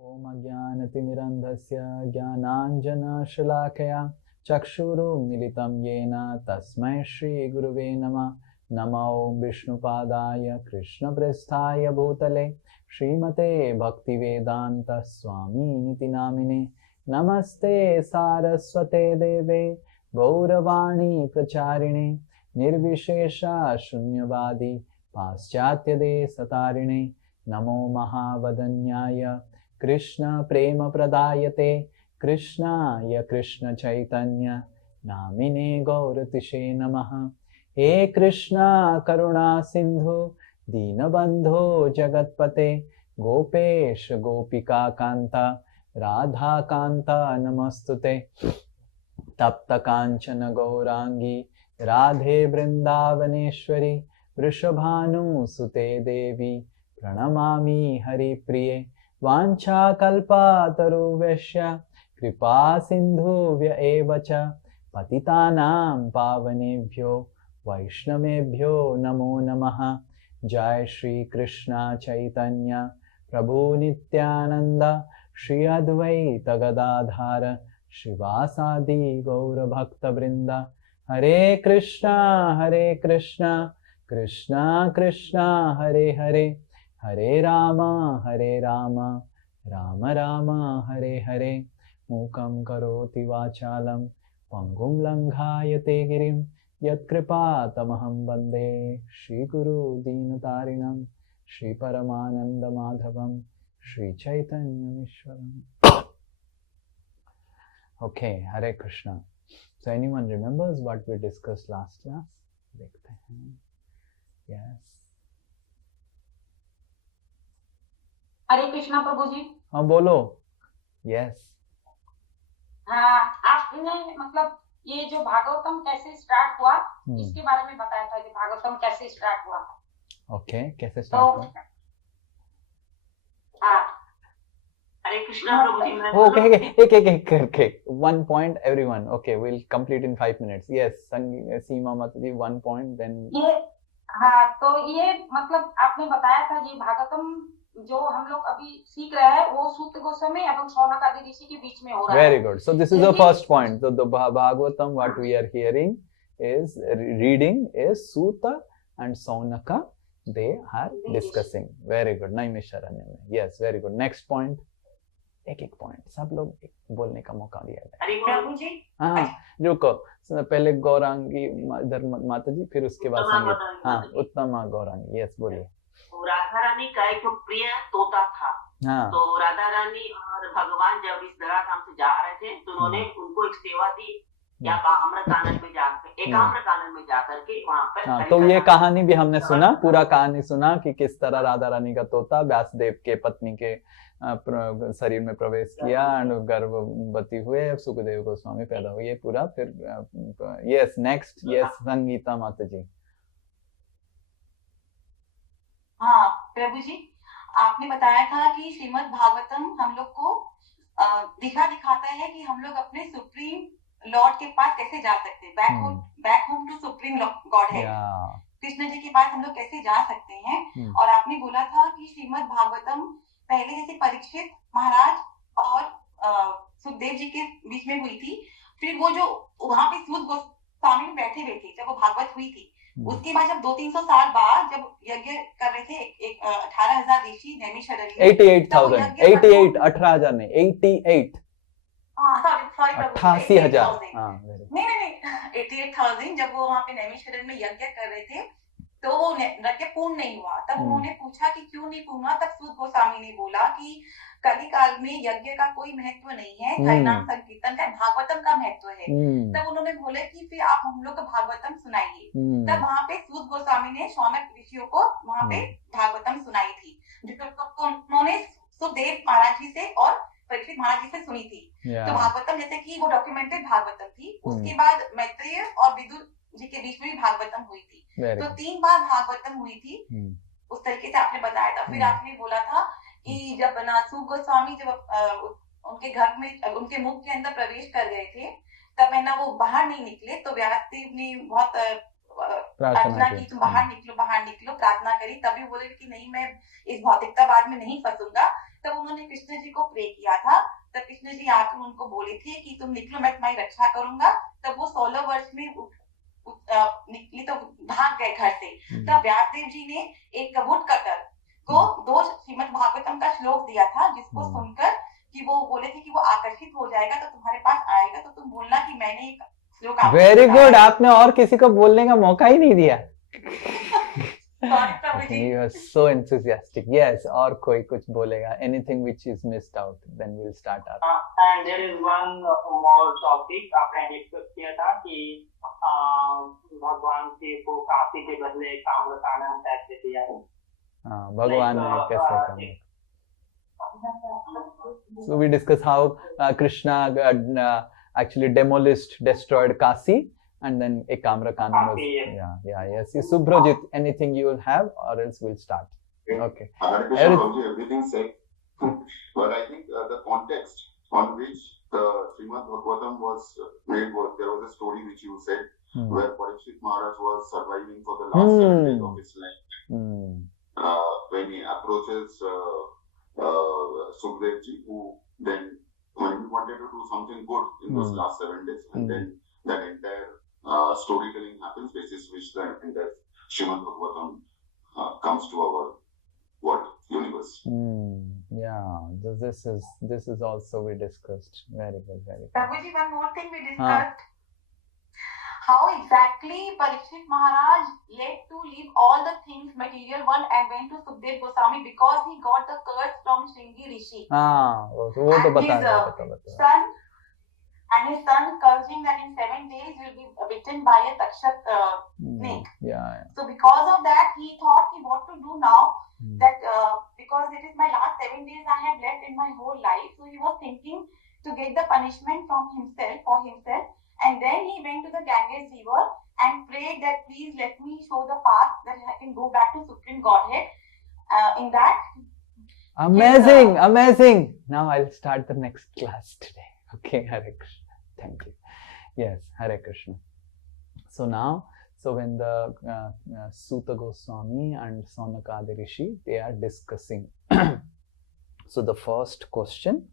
ओम अज्ञानतिमिरन्धस्य ज्ञानाञ्जनशलाकया चक्षुरुन्मीलितं येन तस्मै श्रीगुरुवे नमः। नमो विष्णुपादाय कृष्णप्रेष्ठाय भूतले श्रीमते भक्तिवेदान्त स्वामिनिति नामिने। नमस्ते सारस्वते देवे गौरवाणी प्रचारिणे निर्विशेष शून्यवादी पाश्चात्यदेशतारिणे। नमो महावदन्याय कृष्ण प्रेम प्रदायते कृष्णाय कृष्ण चैतन्य नामिने गौरतिशे नमः। हे कृष्ण करुणा सिंधु दीनबंधो जगत्पते गोपेश गोपिका कांता राधा कांता नमस्तुते। तप्त कांचन गौरांगी राधे वृंदावनेश्वरी वृषभानुसुते देवी प्रणमामि हरिप्रिये। वाञ्छाकल्पतरुभ्यश्च कृपा सिन्धुभ्य एव च पतितानां पावनेभ्यो वैष्णवेभ्यो नमो नमः। जय श्री कृष्ण चैतन्य प्रभु नित्यानंद श्री अद्वैत गदाधर श्रीवासादि गौरभक्तवृंद। हरे कृष्णा कृष्णा कृष्णा हरे हरे हरे राम राम राम हरे हरे। मूकं करोति वाचालं पंगुं लंघायते गिरिं यत्कृपातमहं वन्दे श्रीगुरु दीनतारिणं श्रीपरमानन्दमाधवं श्रीचैतन्यमीश्वरम्। Okay, Hare Krishna. So anyone remembers what we discussed last class? देखते हैं. Yes. हरे कृष्णा प्रभु जी। हाँ बोलो। यस। हाँ, आपने मतलब ये जो भागवतम कैसे स्टार्ट हुआ इसके बारे में बताया था कि भागवतम कैसे स्टार्ट हुआ। ओके, कैसे स्टार्ट हुआ? हाँ, हरे कृष्णा प्रभु जी। ओके, एक करके 1 point everyone. Okay, we'll complete in 5 minutes. Yes, सीमा माताजी 1 point then. ये हाँ, तो ये मतलब आपने बताया था जी भागवतम जो हम लोग अभी सीख रहे हैं वो सूत गोस्वामी एवं शौनक आदि ऋषि के बीच में हो रहा है। Very good. So this is the first point. So the Bhagavatam what we are hearing is reading is Suta and Saunaka. They are discussing. Very good. Naimisharanya. Yes, very good. Next point. एक point. सब लोग बोलने का मौका दिया जाए। हरे प्रभु जी। हाँ, रुको। पहले गौरांगी माता जी, फिर उसके बाद संगीत। हाँ, उत्तमा गौरांगी। यस, बोलिए। राधा रानी का एक प्रिय तोता था। हाँ। तो राधा रानी और भगवान जब इस धराधाम से जा रहे थे तो उन्होंने उनको एक सेवा दी या एकाम्र कानन में जाकर के वहाँ पर। हाँ, तो ये कहानी भी हमने सुना, पूरा कहानी सुना कि किस तरह राधा रानी का तोता व्यासदेव के पत्नी के शरीर में प्रवेश किया और गर्भवती हुए, सुखदेव गोस्वामी पैदा हुए, ये पूरा। फिर यस, नेक्स्ट। यस, संगीता माता जी। हाँ प्रभु जी, आपने बताया था कि श्रीमद् भागवतम हम लोग को दिखाता है कि हम लोग अपने सुप्रीम लॉर्ड के पास कैसे जा सकते हैं। Back home to supreme god है। कृष्ण जी के पास हम लोग कैसे जा सकते हैं। और आपने बोला था कि श्रीमद् भागवतम पहले जैसे परीक्षित महाराज और सुखदेव जी के बीच में हुई थी, फिर वो जो वहां पे सूत गोस्वामी में बैठे हुए थे जब वो भागवत हुई थी, उसके बाद जब 200-300 साल बाद जब यज्ञ कर रहे थे 18,000 ऋषि नैमिषारण्य। 88,000 18,000 नहीं, 88। सॉरी 88,000। नहीं 88,000 जब वो वहाँ पे नैमिषारण्य में यज्ञ कर रहे थे तो वो यज्ञ पूर्ण नहीं हुआ। तब उन्होंने पूछा कि क्यों नहीं पूर्ण हुआ। तब सूत गोस्वामी ने बोला कि कली काल में यज्ञ का कोई महत्व नहीं है, हरिनाम संकीर्तन का, भागवतम का महत्व है। तब उन्होंने बोले कि फिर आप हम लोग को भागवतम सुनाइए। तब वहाँ पे सूत गोस्वामी ने शौनक ऋषियों को वहाँ पे भागवतम सुनाई थी, जो उन्होंने सुखदेव महाराज जी से और परीक्षित महाराज जी से सुनी थी। तो भागवतम जैसे कि वो डॉक्यूमेंटेड भागवतम थी। उसके बाद मैत्रेय और विदुर जी के बीच में भी भागवतम हुई थी। तो 3 बार भागवतम हुई थी। उस तरीके से आपने बताया था। फिर आपने बोला था कि जब सूत गोस्वामी जब उनके घर में उनके मुख के अंदर प्रवेश कर गए थे तब है ना वो बाहर नहीं निकले। तो व्यासदेव ने बहुत प्रार्थना की तुम बाहर निकलो प्रार्थना करी। तभी बोले कि नहीं, मैं इस भौतिकतावाद में नहीं फंसूंगा, तब उन्होंने कृष्ण जी को प्रे किया था। तब कृष्ण जी आकर उनको बोले थे कि तुम निकलो, मैं तुम्हारी रक्षा करूंगा। तब वो 16 वर्ष में निकली तो भाग गए घर से। तब व्यासदेव जी ने एक वुड कटर को 2 श्रीमद् भागवतम का श्लोक दिया था, जिसको सुनकर कि वो बोले थे कि वो आकर्षित हो जाएगा तो तुम्हारे पास आएगा, तो तुम बोलना कि मैंने एक श्लोक। वेरी गुड, आपने और किसी को बोलने का मौका ही नहीं दिया। You are so enthusiastic. Yes, और कोई कुछ बोलेगा? Anything which is missed out, then we'll start our. And there is one more topic आपने डिस्कस किया था कि भगवान से को काशी के बदले कामरकानन कैसे दिया है। हाँ, भगवान ने कैसे काम। So we discuss how Krishna actually destroyed Kasi, and then Ekamra Kanan was. Yes. Subhrojit, anything you will have, or else we'll start. Okay. Everything said, but I think the context on which the Srimad Bhagavatam was made was, there was a story which you said where Parikshit Maharaj was surviving for the last 7 days of his life. When he approaches Sukhdev ji, who then when he wanted to do something good in those last 7 days, and then that entire storytelling happens, basis which the entire Srimad Bhagavatam comes to our world, universe. This is also we discussed. Very good, very good. Prabhuji, one more thing we discussed. How exactly Parikshit Maharaj led to leave all the things, material one, and went to Sukhdev Goswami because he got the curse from Shringi Rishi. वो तो बता son and his son cursing that in 7 days will be bitten by a takshat snake. So because of that, he thought what to do now, that because it is my last 7 days I have left in my whole life. So he was thinking to get the punishment from himself, for himself. And then he went to the Ganges river and prayed that please let me show the path that I can go back to Supreme Godhead. In that, amazing. Now I'll start the next class today. Okay, Hare Krishna. Thank you. Yes, Hare Krishna. So when the Suta Goswami and Saunaka Rishi, they are discussing. So the first question.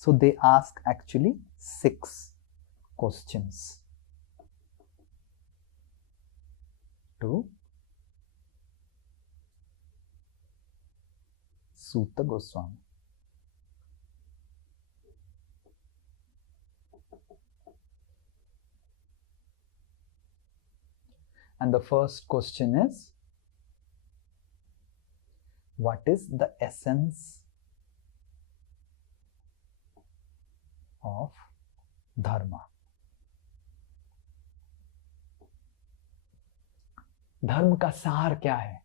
So they ask actually 6 questions to Suta Goswami. And the first question is, what is the essence of Dharma? धर्म का सार क्या है?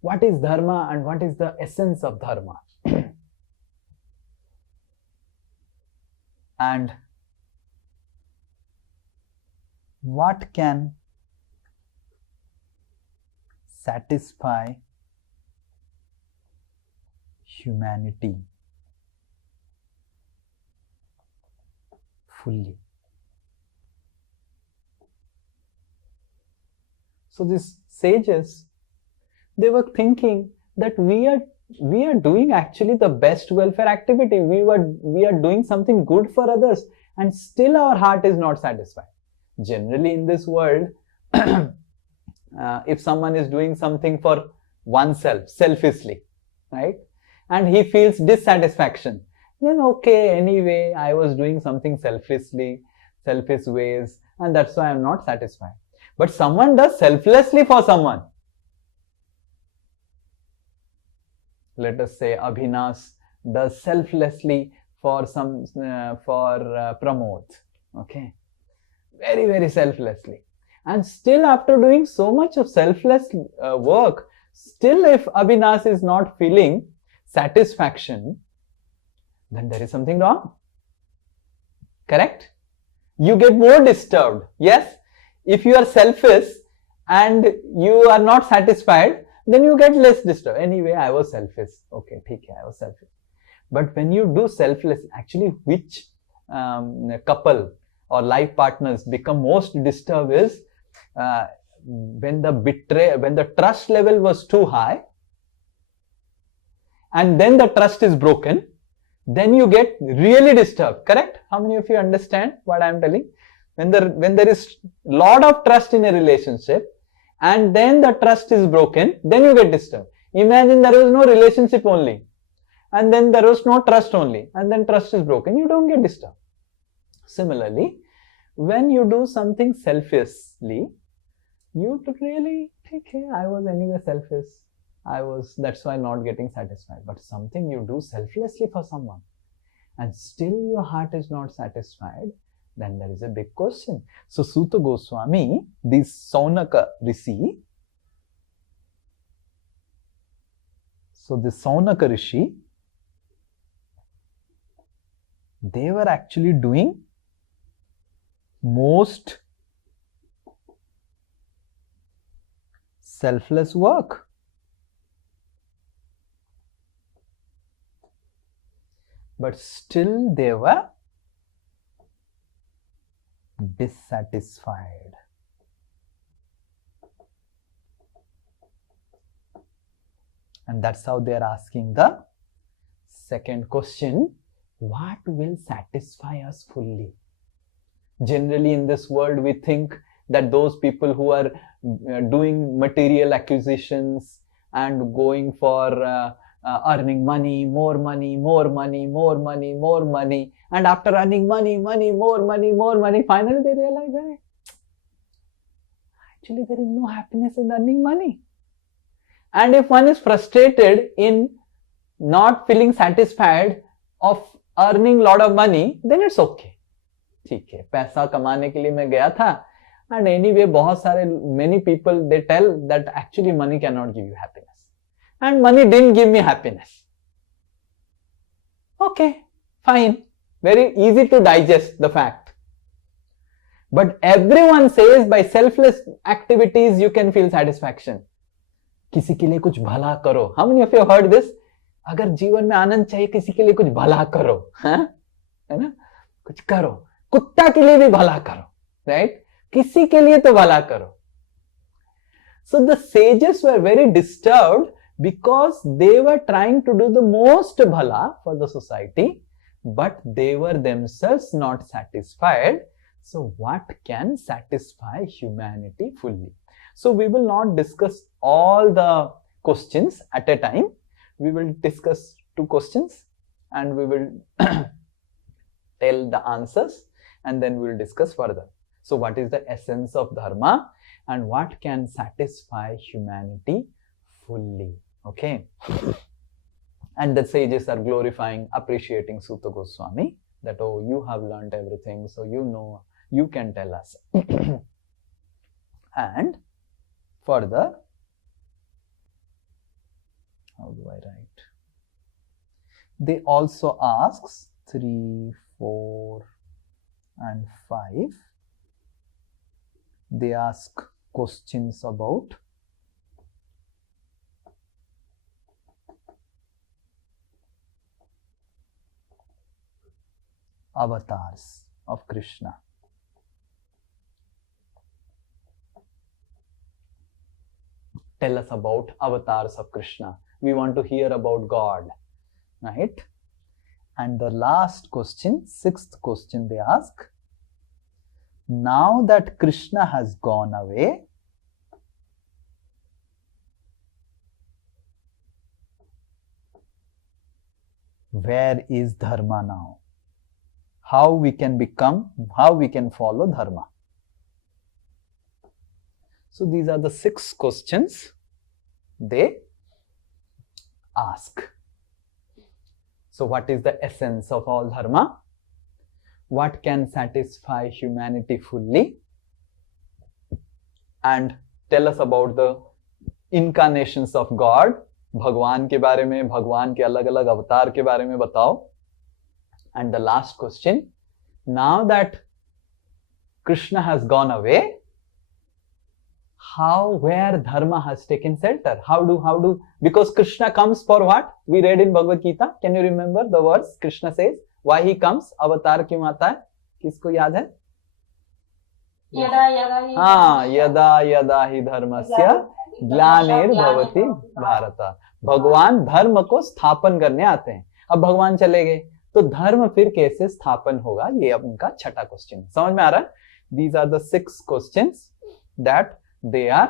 What is Dharma and what is the essence of Dharma? And what can satisfy humanity fully? So these sages, they were thinking that we are doing actually the best welfare activity. We are doing something good for others, and still our heart is not satisfied. Generally in this world, if someone is doing something for oneself, selfishly, right, and he feels dissatisfaction, then okay, anyway, I was doing something selfishly, selfish ways, and that's why I'm not satisfied. But someone does selflessly for someone. Let us say Abhinas does selflessly for Pramod. Okay, very, very selflessly. And still, after doing so much of selfless work, still if Abhinas is not feeling satisfaction, then there is something wrong. Correct? You get more disturbed. Yes? If you are selfish and you are not satisfied, then you get less disturbed. Anyway, I was selfish. Okay, theek hai, I was selfish. But when you do selfless, actually which couple or life partners become most disturbed is when the trust level was too high, and then the trust is broken, then you get really disturbed. Correct? How many of you understand what I am telling? When there is lot of trust in a relationship, and then the trust is broken, then you get disturbed. Imagine there was no relationship only, and then there was no trust only, and then trust is broken, you don't get disturbed. Similarly, when you do something selfishly, you really think, hey, I was anyway selfish, that's why not getting satisfied. But something you do selflessly for someone, and still your heart is not satisfied, then there is a big question. So Suta Goswami, this Saunaka Rishi, they were actually doing most selfless work. But still they were dissatisfied. And that's how they are asking the second question, what will satisfy us fully? Generally in this world we think that those people who are doing material acquisitions and going for earning money, more money, and after earning money, more money, finally they realize that actually there is no happiness in earning money. And if one is frustrated in not feeling satisfied of earning lot of money, then it's okay. ठीक है, पैसा कमाने के लिए मैं गया था, and anyway बहुत सारे many people they tell that actually money cannot give you happiness, and money didn't give me happiness. Okay, fine, very easy to digest the fact. But everyone says by selfless activities you can feel satisfaction. किसी के लिए कुछ भला करो. How many of you have heard this? अगर जीवन में आनंद चाहिए किसी के लिए कुछ भला करो, हाँ? है ना? कुछ करो. कुत्ता के लिए भी भला करो, right? किसी के लिए तो भला करो. So the sages were very disturbed because they were trying to do the most bhala for the society, but they were themselves not satisfied. So what can satisfy humanity fully? So we will not discuss all the questions at a time. We will discuss 2 questions and we will tell the answers, and then we will discuss further. So what is the essence of Dharma and what can satisfy humanity fully? Okay. And the sages are glorifying, appreciating Suta Goswami that, oh, you have learnt everything, so you know, you can tell us. And further, how do I write? They also asks 3, 4 and 5. They ask questions about avatars of Krishna. Tell us about avatars of Krishna. We want to hear about God, right? And the last question, 6th question they ask, now that Krishna has gone away, where is Dharma now? How we can follow Dharma? So these are the 6 questions they ask. So what is the essence of all Dharma? What can satisfy humanity fully? And tell us about the incarnations of God. भगवान के बारे में, भगवान के अलग अलग अवतार के बारे में बताओ. And the last question, now that Krishna has gone away, where Dharma has taken shelter? How do, because Krishna comes for what? We read in Bhagavad Gita. Can you remember the words? Krishna says, why he comes? Avatar क्यों आता है? किसको याद है? यदा यदा हि हाँ, यदा यदा ही धर्मस्य ग्लानिर्भवति भारत। भगवान धर्म को स्थापन करने आते हैं। अब भगवान चले गए तो धर्म फिर कैसे स्थापन होगा, ये अब उनका छठा क्वेश्चन। समझ में आ रहा है? These are the 6 questions that they are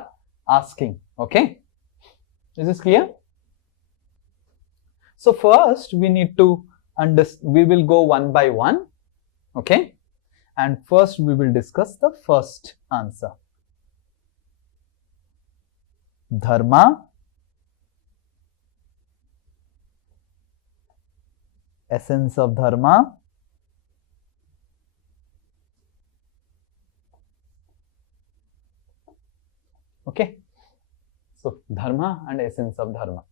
asking. Okay, is this clear? So first we need to understand, we will go one by one, okay? And first we will discuss the first answer. Dharma, essence of dharma, okay? So dharma and essence of dharma.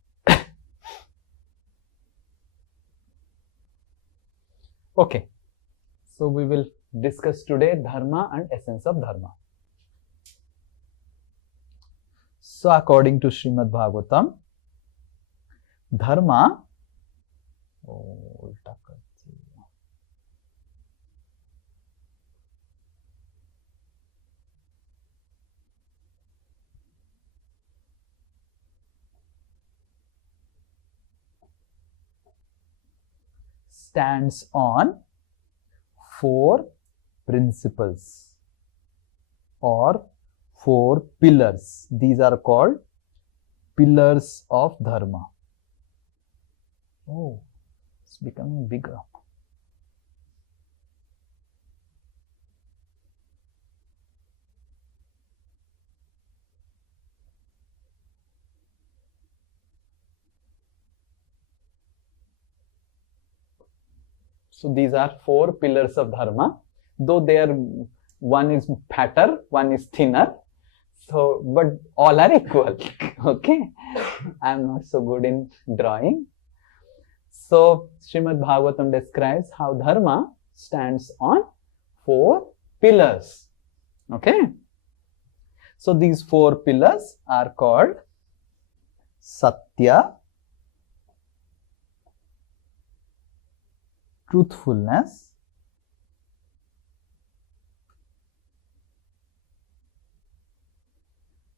Okay, so we will discuss today dharma and essence of dharma. So according to Srimad Bhagavatam, dharma, ulta kar diya. Stands on 4 principles or 4 pillars. These are called pillars of dharma. Oh, it's becoming bigger. So these are 4 pillars of dharma, though they are, one is fatter, one is thinner. So, but all are equal. Okay, I am not so good in drawing. So Srimad Bhagavatam describes how dharma stands on 4 pillars. Okay, so these 4 pillars are called Satya, truthfulness,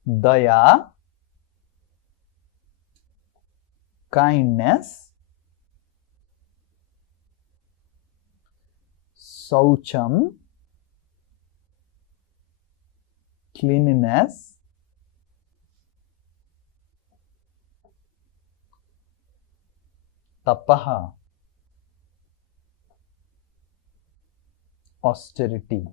daya, kindness, saucham, cleanliness, tapaha, austerity.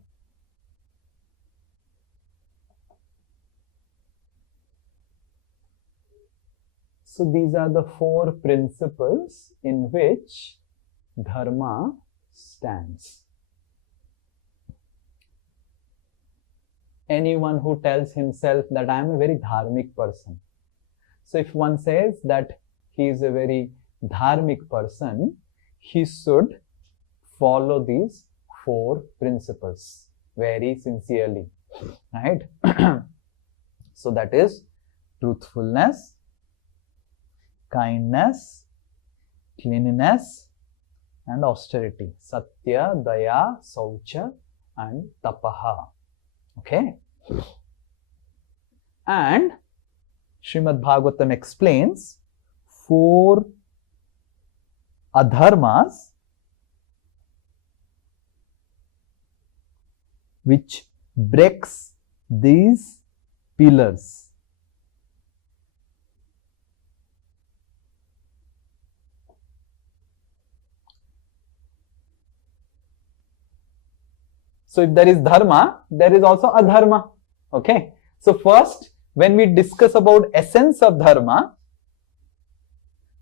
So these are the 4 principles in which dharma stands. Anyone who tells himself that I am a very dharmic person. So if one says that he is a very dharmic person, he should follow these 4 principles very sincerely, right? So that is truthfulness, kindness, cleanliness, and austerity. Satya, daya, saucha, and tapaha. Okay? And Srimad Bhagavatam explains 4 adharmas which breaks these pillars. So if there is dharma, there is also adharma. Okay. So first, when we discuss about essence of dharma,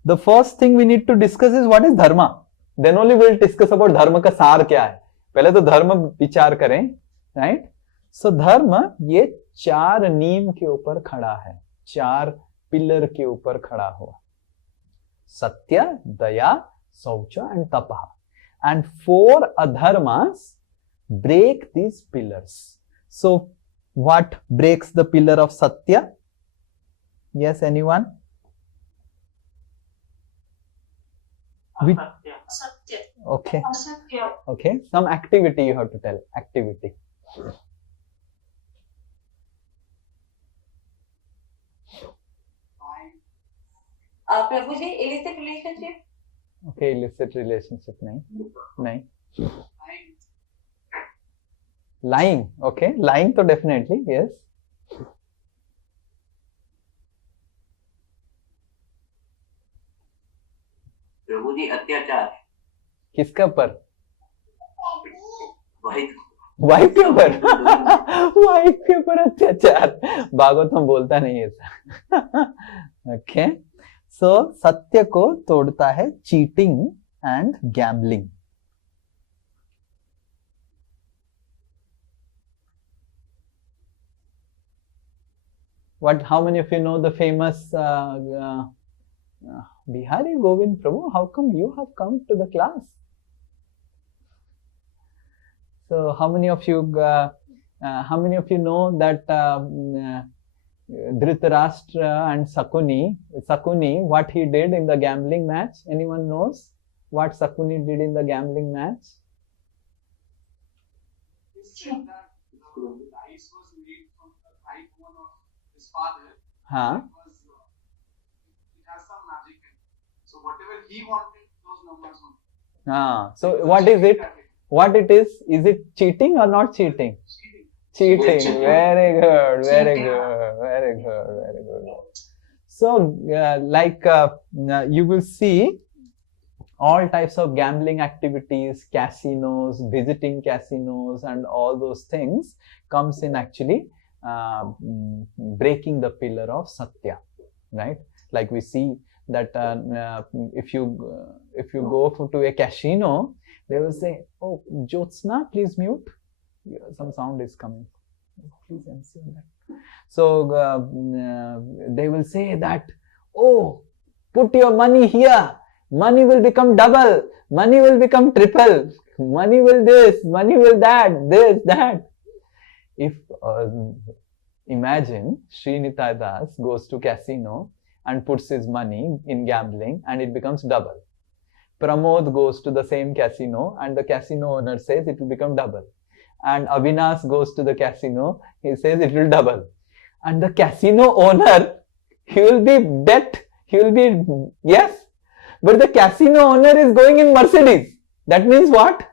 the first thing we need to discuss is what is dharma. Then only we will discuss about dharma का सार क्या है. पहले तो धर्म विचार करें, right? So धर्म ये 4 नीम के ऊपर खड़ा है, 4 पिलर के ऊपर खड़ा हुआ. Satya, daya, saucha, and tapaha. And 4 adharmas break these pillars. So what breaks the pillar of Satya? Yes, anyone? Okay. Okay. Some activity you have to tell. Activity. Prabhu ji illicit relationship? Okay, illicit relationship नहीं. Lying, okay, lying तो definitely, yes. प्रभु जी अत्याचार किसका पर? Wife के ऊपर wife के ऊपर अत्याचार भागवतम बोलता नहीं ऐसा. ओके, सो सत्य को तोड़ता है cheating and gambling. How many of you know the famous Bihari Govind Prabhu? How come you have come to the class? So how many of you know that Dhritarashtra and Sakuni, what he did in the gambling match? Anyone knows what Sakuni did in the gambling match? He said that the ice was made from the right one of his father. Huh? It has some magic in it. So whatever he wanted, those numbers would. So what is it? What it is? Is it cheating or not cheating? Cheating. Very good. Very good. Very good. Very good. So, you will see all types of gambling activities, casinos, visiting casinos, and all those things comes in actually breaking the pillar of Satya, right? Like we see that if you go to a casino, they will say, "Oh, Jyotsna, please mute. Some sound is coming. Please answer that." So they will say that, "Oh, put your money here. Money will become double. Money will become triple. Money will this. Money will that. This, that." If imagine Sri Nitai Das goes to casino and puts his money in gambling and it becomes double. Pramod goes to the same casino and the casino owner says it will become double. And Avinash goes to the casino, he says it will double. And the casino owner, he will be, yes, but the casino owner is going in Mercedes. That means what?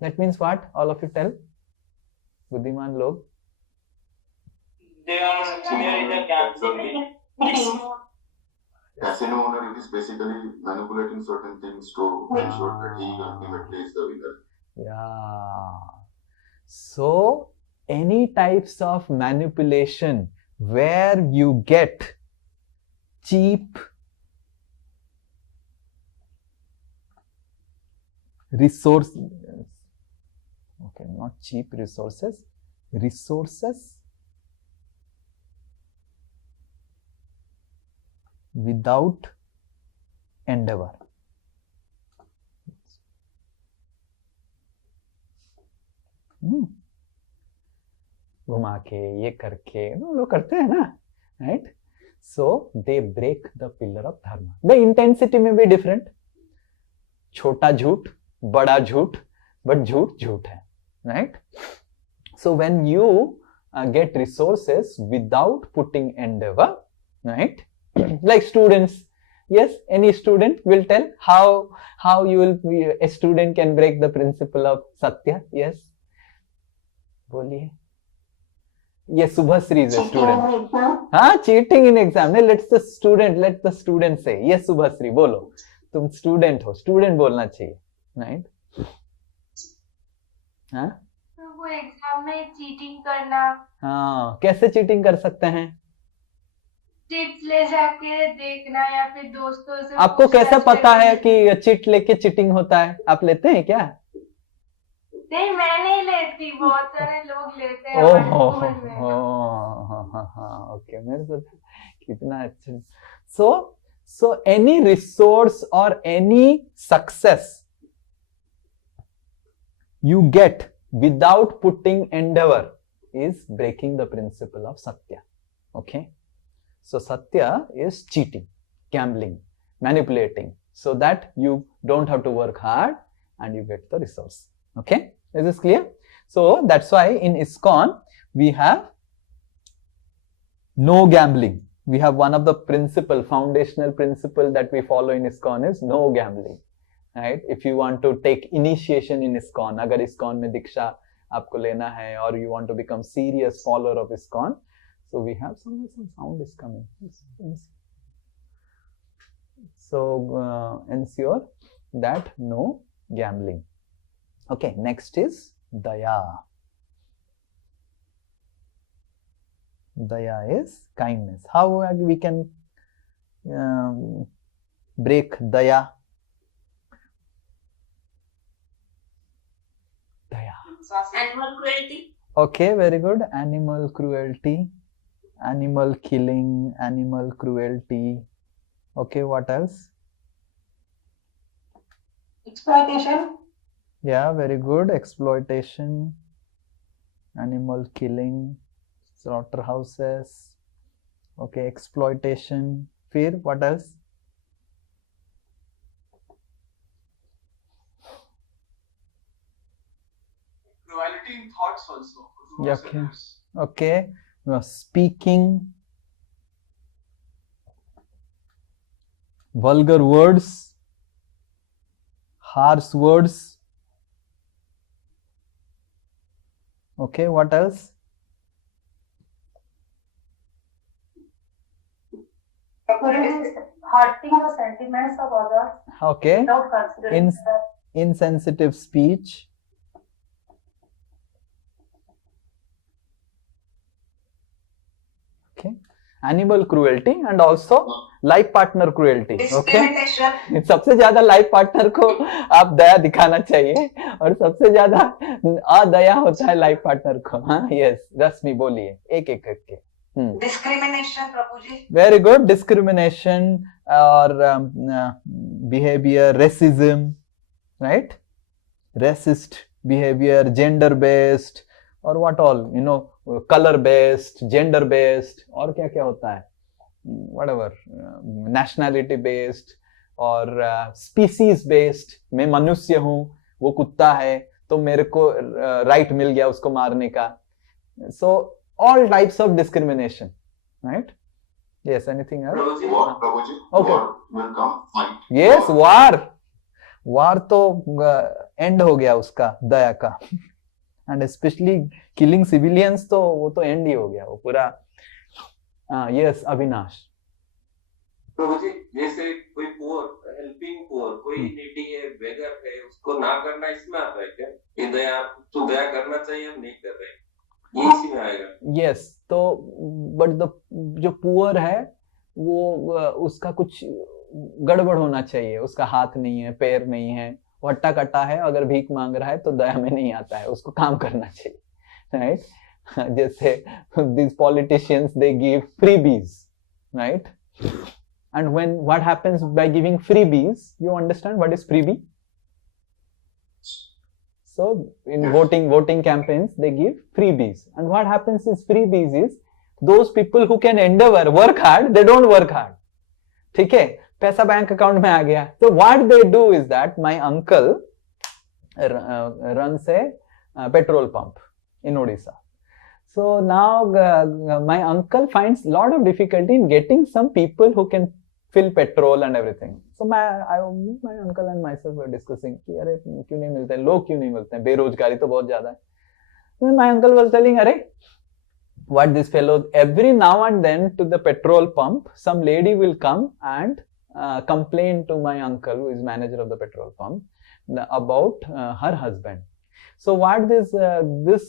That means what? All of you tell. Buddhiman log. They are in the gambling. Casino owner is basically manipulating certain things to ensure that he ultimately is the winner. Yeah. So, any types of manipulation where you get cheap resources, okay, not cheap resources, resources without endeavor. घुमा के ये करके लोग करते हैं ना, right? So they break the pillar of dharma. The intensity may be different. छोटा झूठ, बड़ा झूठ, but झूठ झूठ है, right? So when you get resources without putting endeavor, right? Like students, yes, any student will tell how a student can break the principle of Satya. Yes, बोलिए. Yes, Subhasri is a student. हाँ, cheating in exam. Let the student say. Yes, Subhasri, बोलो. तुम student हो, student बोलना चाहिए, right? हाँ? तो वो एग्जाम में चीटिंग करना. हाँ, कैसे चीटिंग कर सकते हैं? चिट्स ले जाके देखना या फिर दोस्तों से. आपको कैसे पता है कि चिट लेके चीटिंग होता है? आप लेते हैं क्या? नहीं, मैं नहीं लेती, बहुत सारे लोग लेते हैं. ओके, मेरे साथ कितना अच्छा. So any resource or any success you get without putting endeavor is breaking the principle of Satya. Okay? So Satya is cheating, gambling, manipulating, so that you don't have to work hard and you get the resource. Okay? Is this clear? So that's why in ISKCON we have no gambling. we have one of the foundational principle that we follow in ISKCON is no gambling, right? If you want to take initiation in ISKCON, agar ISKCON mein diksha aapko lena hai, or you want to become serious follower of ISKCON, so we have some sound is coming. So ensure that no gambling. Okay, next is daya. Daya is kindness. How we can break daya? Daya. Animal cruelty. Okay, very good. Animal cruelty, animal killing, animal cruelty. Okay, what else? Exploitation. Yeah, very good. Exploitation, animal killing, slaughterhouses. Okay, exploitation. Fear, what else? Cruelty in thoughts also. Yeah, okay. Okay, speaking, vulgar words, harsh words. Okay, what else? Hurting the sentiments of others Okay, without considering insensitive speech. Okay, animal cruelty and also life partner cruelty. Okay, सबसे ज्यादा life partner को आप दया दिखाना चाहिए और सबसे ज्यादा अदया होता है लाइफ पार्टनर को. हाँ, यस, रश्मि बोलिए एक एक करके. Discrimination Prabhu ji. Very good. Discrimination or behavior, racism, right? Racist behavior, gender based, or what all, you know, color based, gender based, और क्या क्या होता है, whatever, nationality based और species based. मैं मनुष्य हूँ, वो कुत्ता है, तो मेरे को right मिल गया उसको मारने का. So all types of discrimination, right? Yes, anything else? War, Prabhuji. Okay. War will come, fight. Yes, war तो end हो गया उसका दया का. And especially killing civilians तो वो तो end ही हो गया वो पूरा. Yes, Avinash. प्रभु जी, जैसे कोई पुअर, हेल्पिंग पुअर, कोई नीडी है, बेगर है, उसको ना करना इसमें आता है क्या? ये दया, तो दया करना चाहिए, हम नहीं कर रहे. ये इसी में आएगा. Yes, तो but जो पुअर है वो उसका कुछ गड़बड़ होना चाहिए. उसका हाथ नहीं है, पैर नहीं है, वो हट्टा कट्टा है, अगर भीख मांग रहा है तो दया में नहीं आता है, उसको काम करना चाहिए, right? जैसे these politicians, they give freebies, right? And what happens by giving freebies, you understand what is freebie? So in voting campaigns, they give freebies. And what happens is freebies is those people who can endeavor, work hard, they don't work hard. ठीक है, पैसा bank account में आ गया. So what they do is that my uncle runs a petrol pump in Odisha. So now my uncle finds a lot of difficulty in getting some people who can fill petrol and everything. So my uncle and myself were discussing कि अरे क्यों नहीं मिलते हैं, लोग क्यों नहीं मिलते हैं, बेरोजगारी तो बहुत ज्यादा है. My uncle was telling, अरे what this fellow, every now and then to the petrol pump, some lady will come and complain to my uncle, who is manager of the petrol pump, about her husband. So what this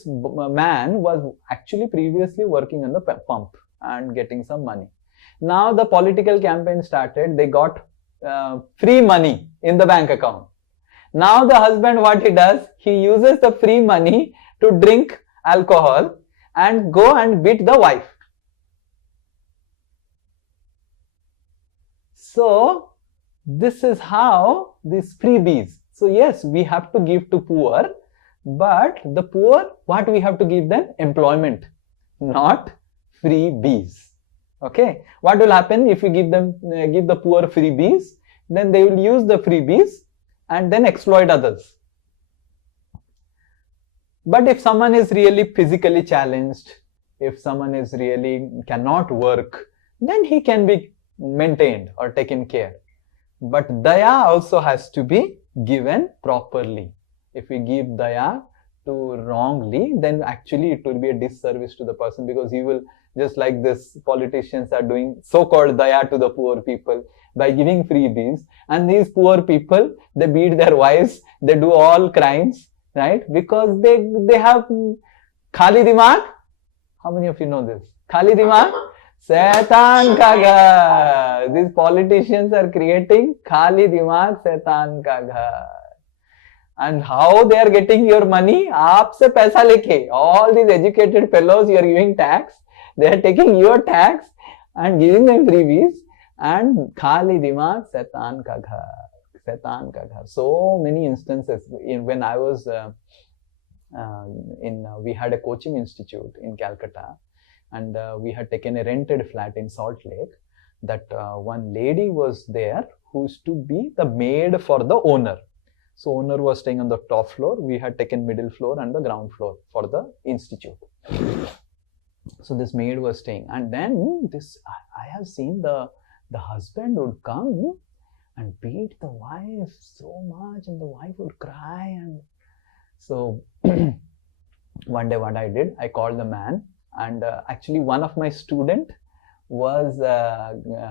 man was actually previously working on the pump and getting some money. Now the political campaign started, they got free money in the bank account. Now the husband, what he does, he uses the free money to drink alcohol and go and beat the wife. So this is how these freebies. So yes, we have to give to poor, but the poor, what we have to give them? Employment, not freebies. Okay, what will happen if we give the poor freebies? Then they will use the freebies and then exploit others. But if someone is really physically challenged, if someone is really cannot work, then he can be maintained or taken care. But daya also has to be given properly. If we give daya to wrongly, then actually it will be a disservice to the person, because he will, just like this politicians are doing so-called daya to the poor people by giving freebies, and these poor people, they beat their wives, they do all crimes, right? Because they have khali dimag. How many of you know this? Khali dimag? Saitan ka ghar. These politicians are creating khali dimag, saitan ka ghar. And how they are getting your money? Aapse paisa leke. All these educated fellows, you are giving tax. They are taking your tax and giving them freebies. And khali dimag, saitan ka ghar. Saitan ka ghar. So many instances. When I was we had a coaching institute in Calcutta, and we had taken a rented flat in Salt Lake. That one lady was there who used to be the maid for the owner. So owner was staying on the top floor. We had taken middle floor and the ground floor for the institute. So this maid was staying, and then this I have seen the husband would come and beat the wife so much, and the wife would cry. And so one day what I did, I called the man, and actually one of my student was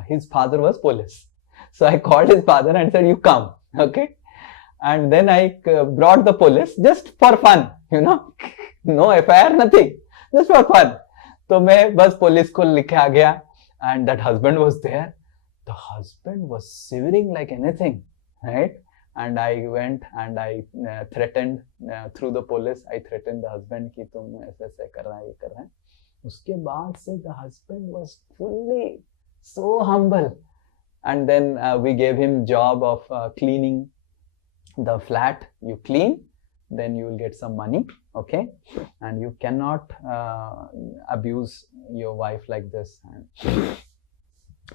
his father was police. So I called his father and said, you come, okay? And then I brought the police just for fun, no FIR, nothing, just for fun. So मैं बस police को लेके आ गया, and that husband was there. The husband was shivering like anything, right? And I went and I threatened through the police. I threatened the husband कि तुम ऐसे ऐसे कर रहा है, ये कर रहा है. उसके बाद से the husband was fully so humble, and then we gave him job of cleaning the flat. You clean, then you will get some money, okay? And you cannot abuse your wife like this.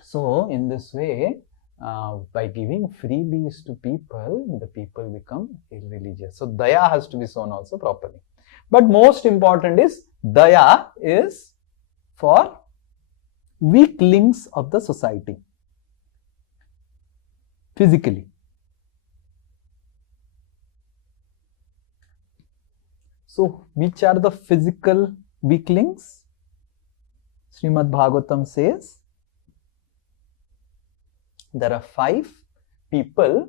So in this way, by giving freebies to people, the people become irreligious. So daya has to be shown also properly. But most important is, daya is for weaklings of the society, physically. So which are the physical weaklings? Srimad Bhagavatam says there are 5 people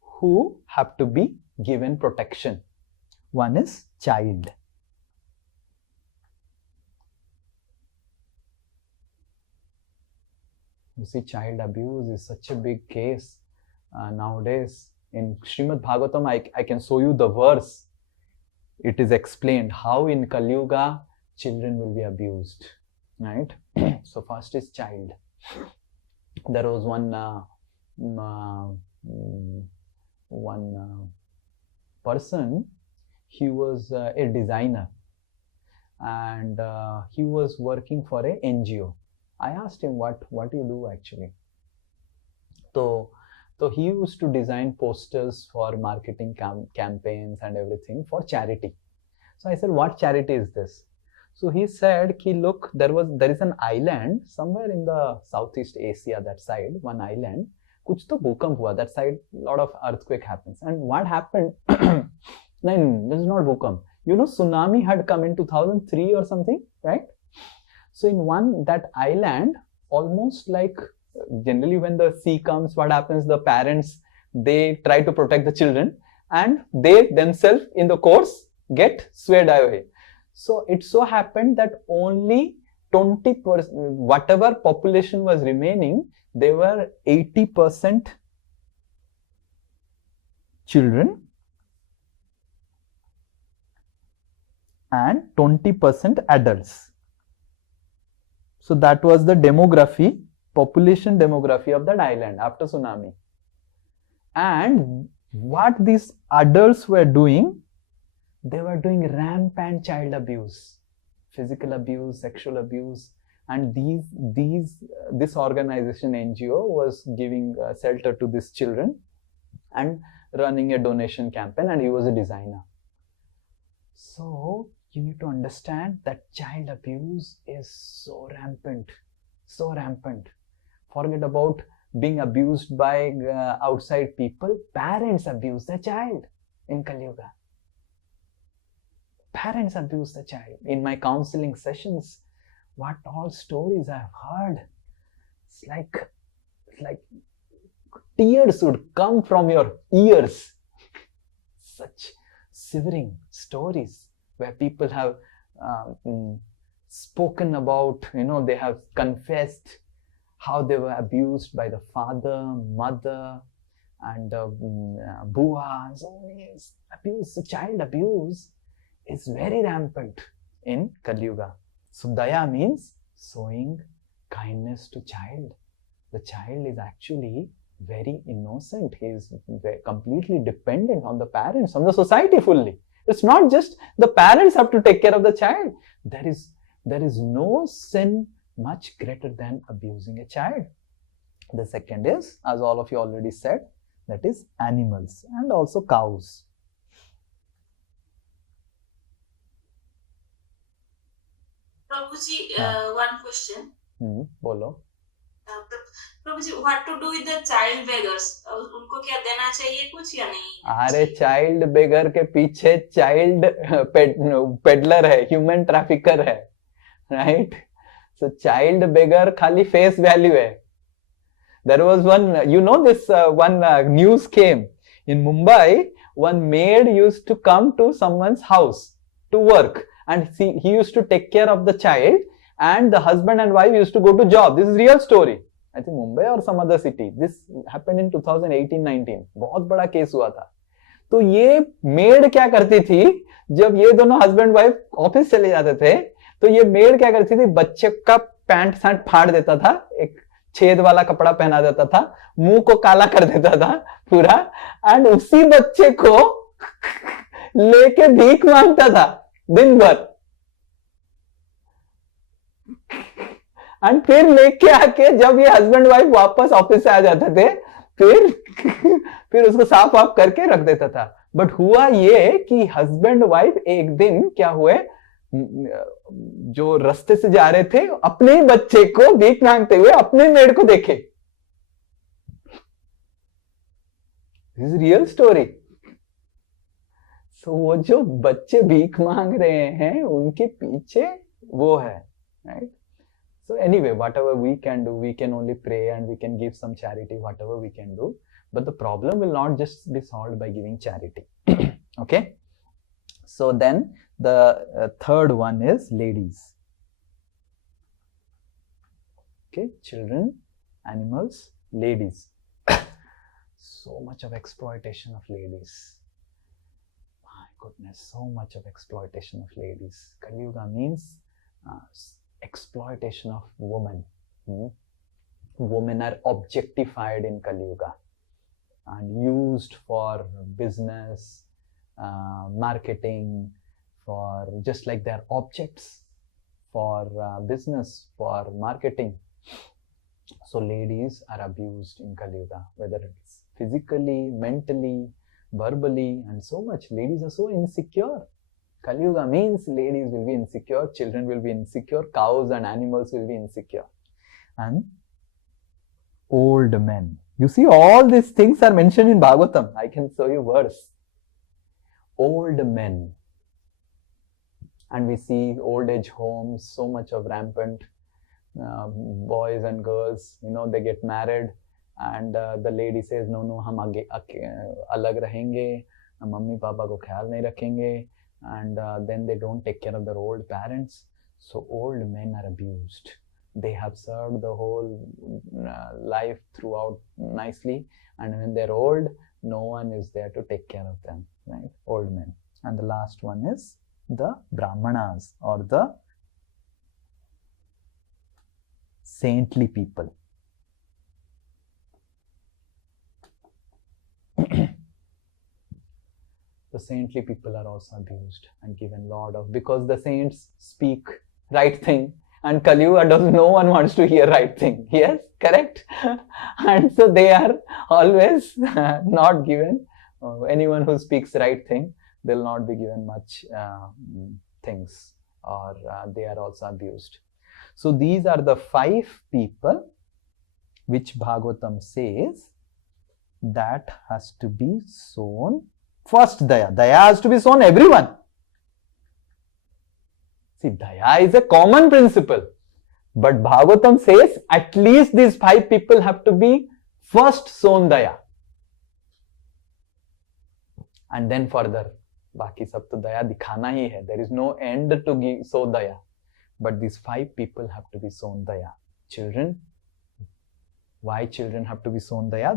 who have to be given protection. One is child. You see, child abuse is such a big case nowadays. In Srimad Bhagavatam, I can show you the verse. It is explained how in Kali Yuga children will be abused, right? So first is child. There was one person. He was a designer, and he was working for a NGO. I asked him, what do you do actually? So he used to design posters for marketing campaigns and everything for charity. So I said, what charity is this? So he said, look, there is an island somewhere in the Southeast Asia, that side, one island. Kuch to bhukamp hua, that side, lot of earthquake happens. And what happened? No, this is not bhukamp. Tsunami had come in 2003 or something, right? So in that island, almost like, generally when the sea comes, what happens? The parents, they try to protect the children, and they themselves in the course get swept away. So it so happened that only 20%, whatever population was remaining, they were 80% children and 20% adults. So that was the population demography of that island after tsunami. And what these adults were doing, they were doing rampant child abuse, physical abuse, sexual abuse. And this organization, NGO, was giving shelter to these children and running a donation campaign, and he was a designer. So you need to understand that child abuse is so rampant, So rampant. Forget about being abused by outside people. Parents abuse the child in Kali Yuga. Parents abuse the child. In my counseling sessions, what all stories I've heard. It's like tears would come from your ears. Such shivering stories where people have spoken about, they have confessed how they were abused by the father, mother, and bua. So abuse, so child abuse is very rampant in Kali Yuga. So daya means showing kindness to child. The child is actually very innocent. He is completely dependent on the parents, on the society fully. It's not just the parents have to take care of the child. There is no sin much greater than abusing a child. The second is, as all of you already said, that is animals and also cows. Prabhuji, one question. Bolo. Prabhuji, what to do with the child beggars? उनको क्या देना चाहिए कुछ या नहीं? अरे child beggar के पीछे child peddler है, human trafficker है, right? So child beggar खाली face value है. There was one, this one news came in Mumbai. One maid used to come to someone's house to work, and he used to take care of the child, and the husband and wife used to go to job. This is real story. I think Mumbai or some other city. This happened in 2018-19. बहुत बड़ा case हुआ था. तो ये made क्या करती थी, जब ये दोनों हस्बैंड वाइफ ऑफिस चले जाते थे, तो ये मेड क्या करती थी, बच्चे का पैंट शर्ट फाड़ देता था, एक छेद वाला कपड़ा पहना देता था, मुंह को काला कर देता था पूरा, एंड उसी बच्चे को लेके भीख मांगता था दिन भर, एंड फिर लेके आके जब ये हस्बैंड वाइफ वापस ऑफिस से आ जाते थे, फिर उसको साफ वाफ करके रख देता था. बट हुआ ये कि हस्बैंड वाइफ एक दिन क्या हुए, जो रास्ते से जा रहे थे, अपने ही बच्चे को भीख मांगते हुए अपने मेड को देखे. This is real story. So वो जो बच्चे भीख मांग रहे हैं उनके पीछे वो है, right? So anyway, whatever we can do, we can only pray and we can give some charity, whatever we can do. But the problem will not just be solved by giving charity. Okay? So then the third one is ladies. Okay? Children, animals, ladies. So much of exploitation of ladies. My goodness, so much of exploitation of ladies. Kali Yuga means exploitation of women. Women are objectified in Kali Yuga and used for business, marketing, for just like they're objects for business, for marketing. So ladies are abused in Kali Yuga, whether it's physically, mentally, verbally, and so much. Ladies are so insecure. Kali Yuga means ladies will be insecure, children will be insecure, cows and animals will be insecure. And old men. You see, all these things are mentioned in Bhagavatam. I can show you verse. Old men. And we see old age homes, so much of rampant. Boys and girls, they get married and the lady says, no, हम आगे अलग रहेंगे, mummy papa को ख्याल नहीं रखेंगे. And then they don't take care of their old parents. So old men are abused. They have served the whole life throughout nicely, and when they're old, no one is there to take care of them, right? Old men. And the last one is the Brahmanas, or the saintly people. The saintly people are also abused and given lot of, because the saints speak right thing, and Kali Yuga no one wants to hear right thing. Yes, correct? And so they are always not given, anyone who speaks right thing, they'll not be given much things, or they are also abused. So these are the 5 people which Bhagavatam says that has to be sown. First, Daya. Daya has to be sown everyone. See, Daya is a common principle. But Bhagavatam says at least these 5 people have to be first sown Daya. And then further, बाकी सब तो दया दिखाना ही है. There is no end to give, sow daya. But these 5 people have to be sown daya. Children. Why children have to be sown daya?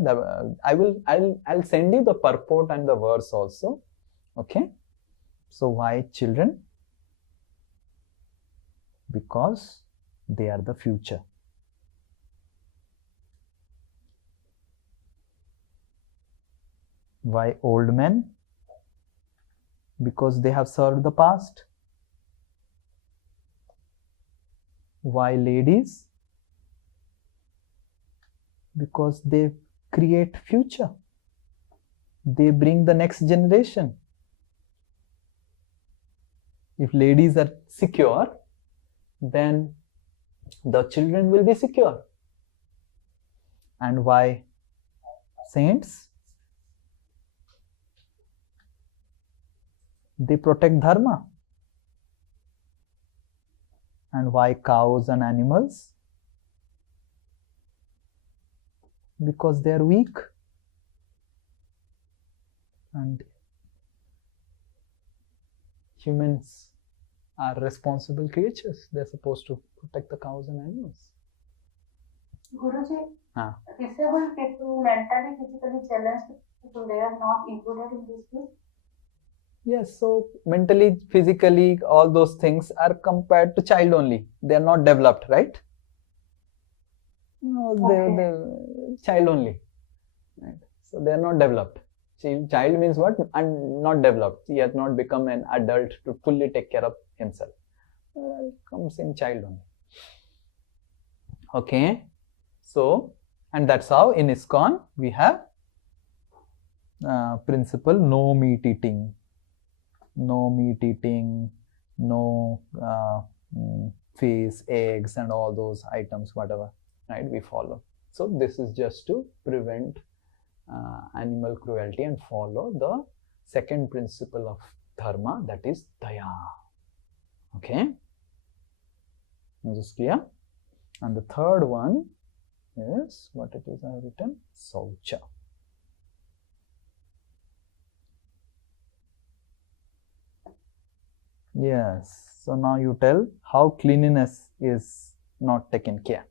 I'll send you the purport and the verse also. Okay. So why children? Because they are the future. Why old men? Because they have served the past. Why ladies? Because they create future. They bring the next generation. If ladies are secure, then the children will be secure. And why saints? They protect Dharma. And why cows and animals? Because they are weak. And humans are responsible creatures. They are supposed to protect the cows and animals. Guruji, हाँ. disabled people, mentally, physically challenged people, they are not included in this list? Yes, so mentally, physically, all those things are compared to child only. They are not developed, right? No, they're child only. Right? So they are not developed. Child means what? Not developed. He has not become an adult to fully take care of himself. Comes in child only. Okay. So, and that's how in ISKCON we have principle no meat eating. No meat eating, no face, eggs and all those items, whatever, right, we follow. So this is just to prevent animal cruelty and follow the second principle of Dharma, that is Daya. Okay? Is this clear? And the third one is, what it is I have written? Saucha. Yes, so now you tell how cleanliness is not taken care.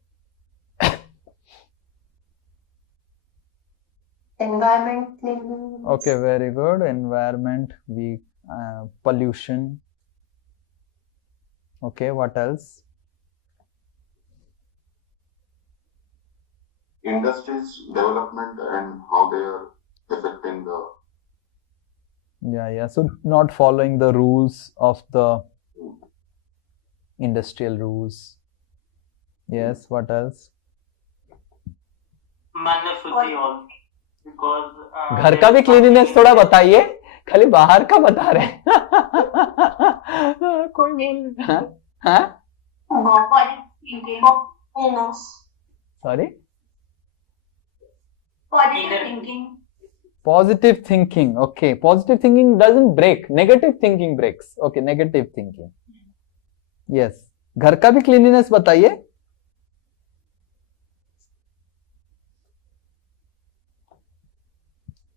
Environment cleanliness. Okay, very good. Environment, pollution. Okay, what else? Industries development and how they are affecting the. Yeah. So not following the rules of the industrial rules. Yes, what else? Manufacturing also. Because घर का भी cleanliness थोड़ा बताइए, खाली बाहर का बता रहे हैं. कोई बोल हाँ? Sorry? Positive thinking. Positive thinking. Okay. Positive thinking doesn't break. Negative thinking breaks. Okay. Negative thinking. Yes. घर का भी cleanliness बताइए.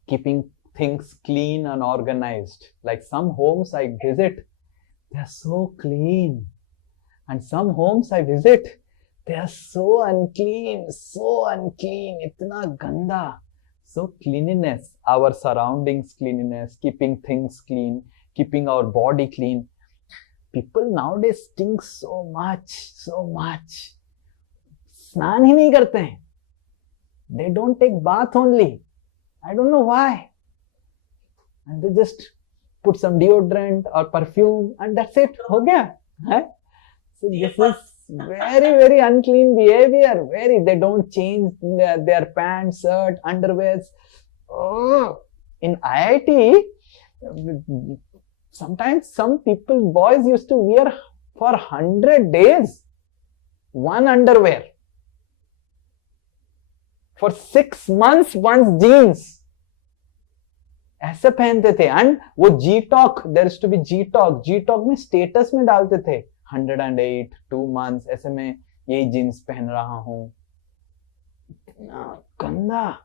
Keeping things clean and organized. Like some homes I visit, they are so clean. And some homes I visit, they are so unclean, itna ganda. So cleanliness, our surroundings cleanliness, keeping things clean, keeping our body clean. People nowadays stink so much. स्नान ही नहीं करते हैं. They don't take bath only. I don't know why. And they just put some deodorant or perfume and that's it. हो गया. So this is very unclean behavior. They don't change their pants, shirt, underwears. Oh, in IIT, sometimes some people, boys used to wear for 100 days. one underwear. For 6 months, one's jeans. ऐसे पहनते थे. And वो G-Talk, there used to be G-Talk. G-Talk में status में डालते थे 108, 2 months, ऐसे में यही जीन्स पहन रहा हूं. गंदा.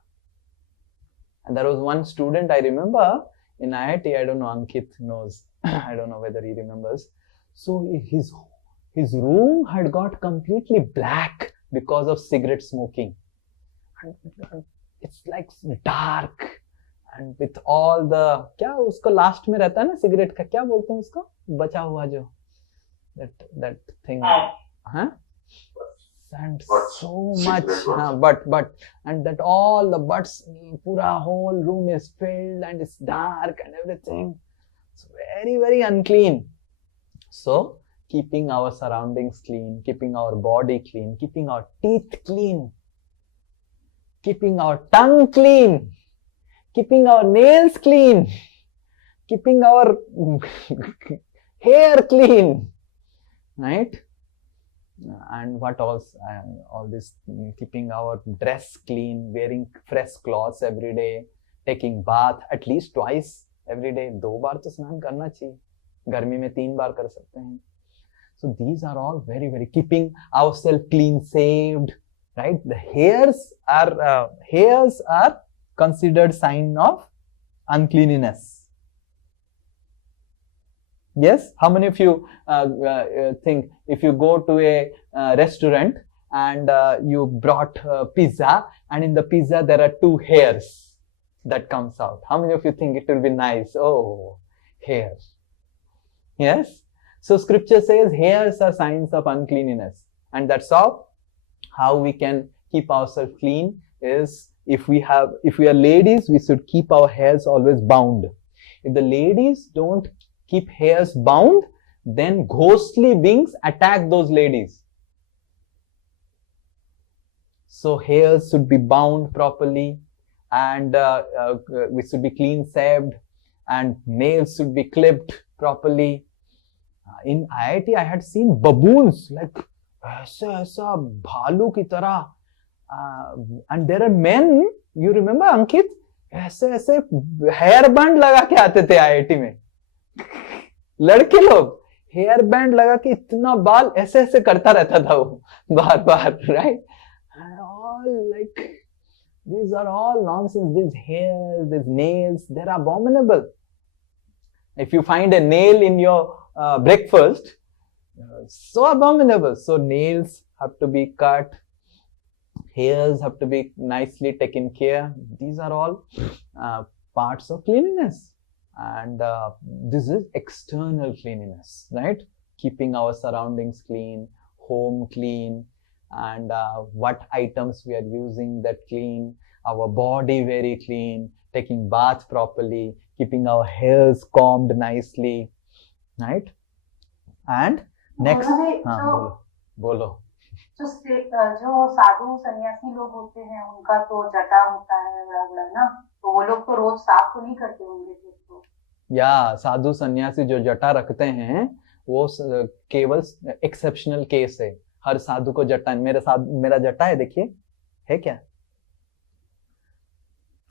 And there was one student I remember in IIT, I don't know, Ankit knows, I don't know whether he remembers. So his room had got completely black because of cigarette smoking. And it's like dark and with all the, क्या उसको last में रहता है ना cigarette का, क्या बोलते हैं उसको, बचा हुआ जो that thing, हाँ, and so much, but and that all the butts, pura whole room is filled and it's dark and everything. It's very, very unclean. So keeping our surroundings clean, keeping our body clean, keeping our teeth clean, keeping our tongue clean, keeping our nails clean, keeping our hair clean, right? And what else? All this, keeping our dress clean, wearing fresh clothes every day, taking bath at least twice every day. 2 बार तो स्नान करना चाहिए. गर्मी में 3 बार कर सकते हैं. So these are all very, very, keeping ourselves clean, saved, right? The hairs are considered sign of uncleanliness. Yes, how many of you think if you go to a restaurant and you brought pizza and in the pizza there are 2 hairs that comes out? How many of you think it will be nice? Oh, hairs. Yes. So scripture says hairs are signs of uncleanliness, and that's how we can keep ourselves clean. Is if we are ladies, we should keep our hairs always bound. If the ladies don't keep hairs bound, then ghostly beings attack those ladies. So hairs should be bound properly, and we should be clean shaved, and nails should be clipped properly. In IIT, I had seen baboons like ऐसा भालू की तरह, and there are men. You remember Ankit? ऐसे hair band लगा के आते थे IIT में. लड़के लोग हेयर बैंड लगा के इतना बाल ऐसे करता रहता था वो बार, right? And all like, these are all nonsense. These hairs, these nails, they're abominable. If you find a nail in your breakfast, so abominable. So nails have to be cut, hairs have to be nicely taken care. These are all parts of cleanliness. And this is external cleanliness, right? Keeping our surroundings clean, home clean, and what items we are using that clean, our body very clean, taking bath properly, keeping our hairs combed nicely, right? And next, बोलो. जो साधु सन्यासी लोग होते हैं उनका तो जटा होता है बड़ा ना, तो वो लोग तो रोज साफ तो नहीं करते होंगे तो. या साधु सन्यासी जो जटा रखते हैं वो केवल एक्सेप्शनल केस है. हर साधु को जटा, मेरा जटा है, देखिए है क्या?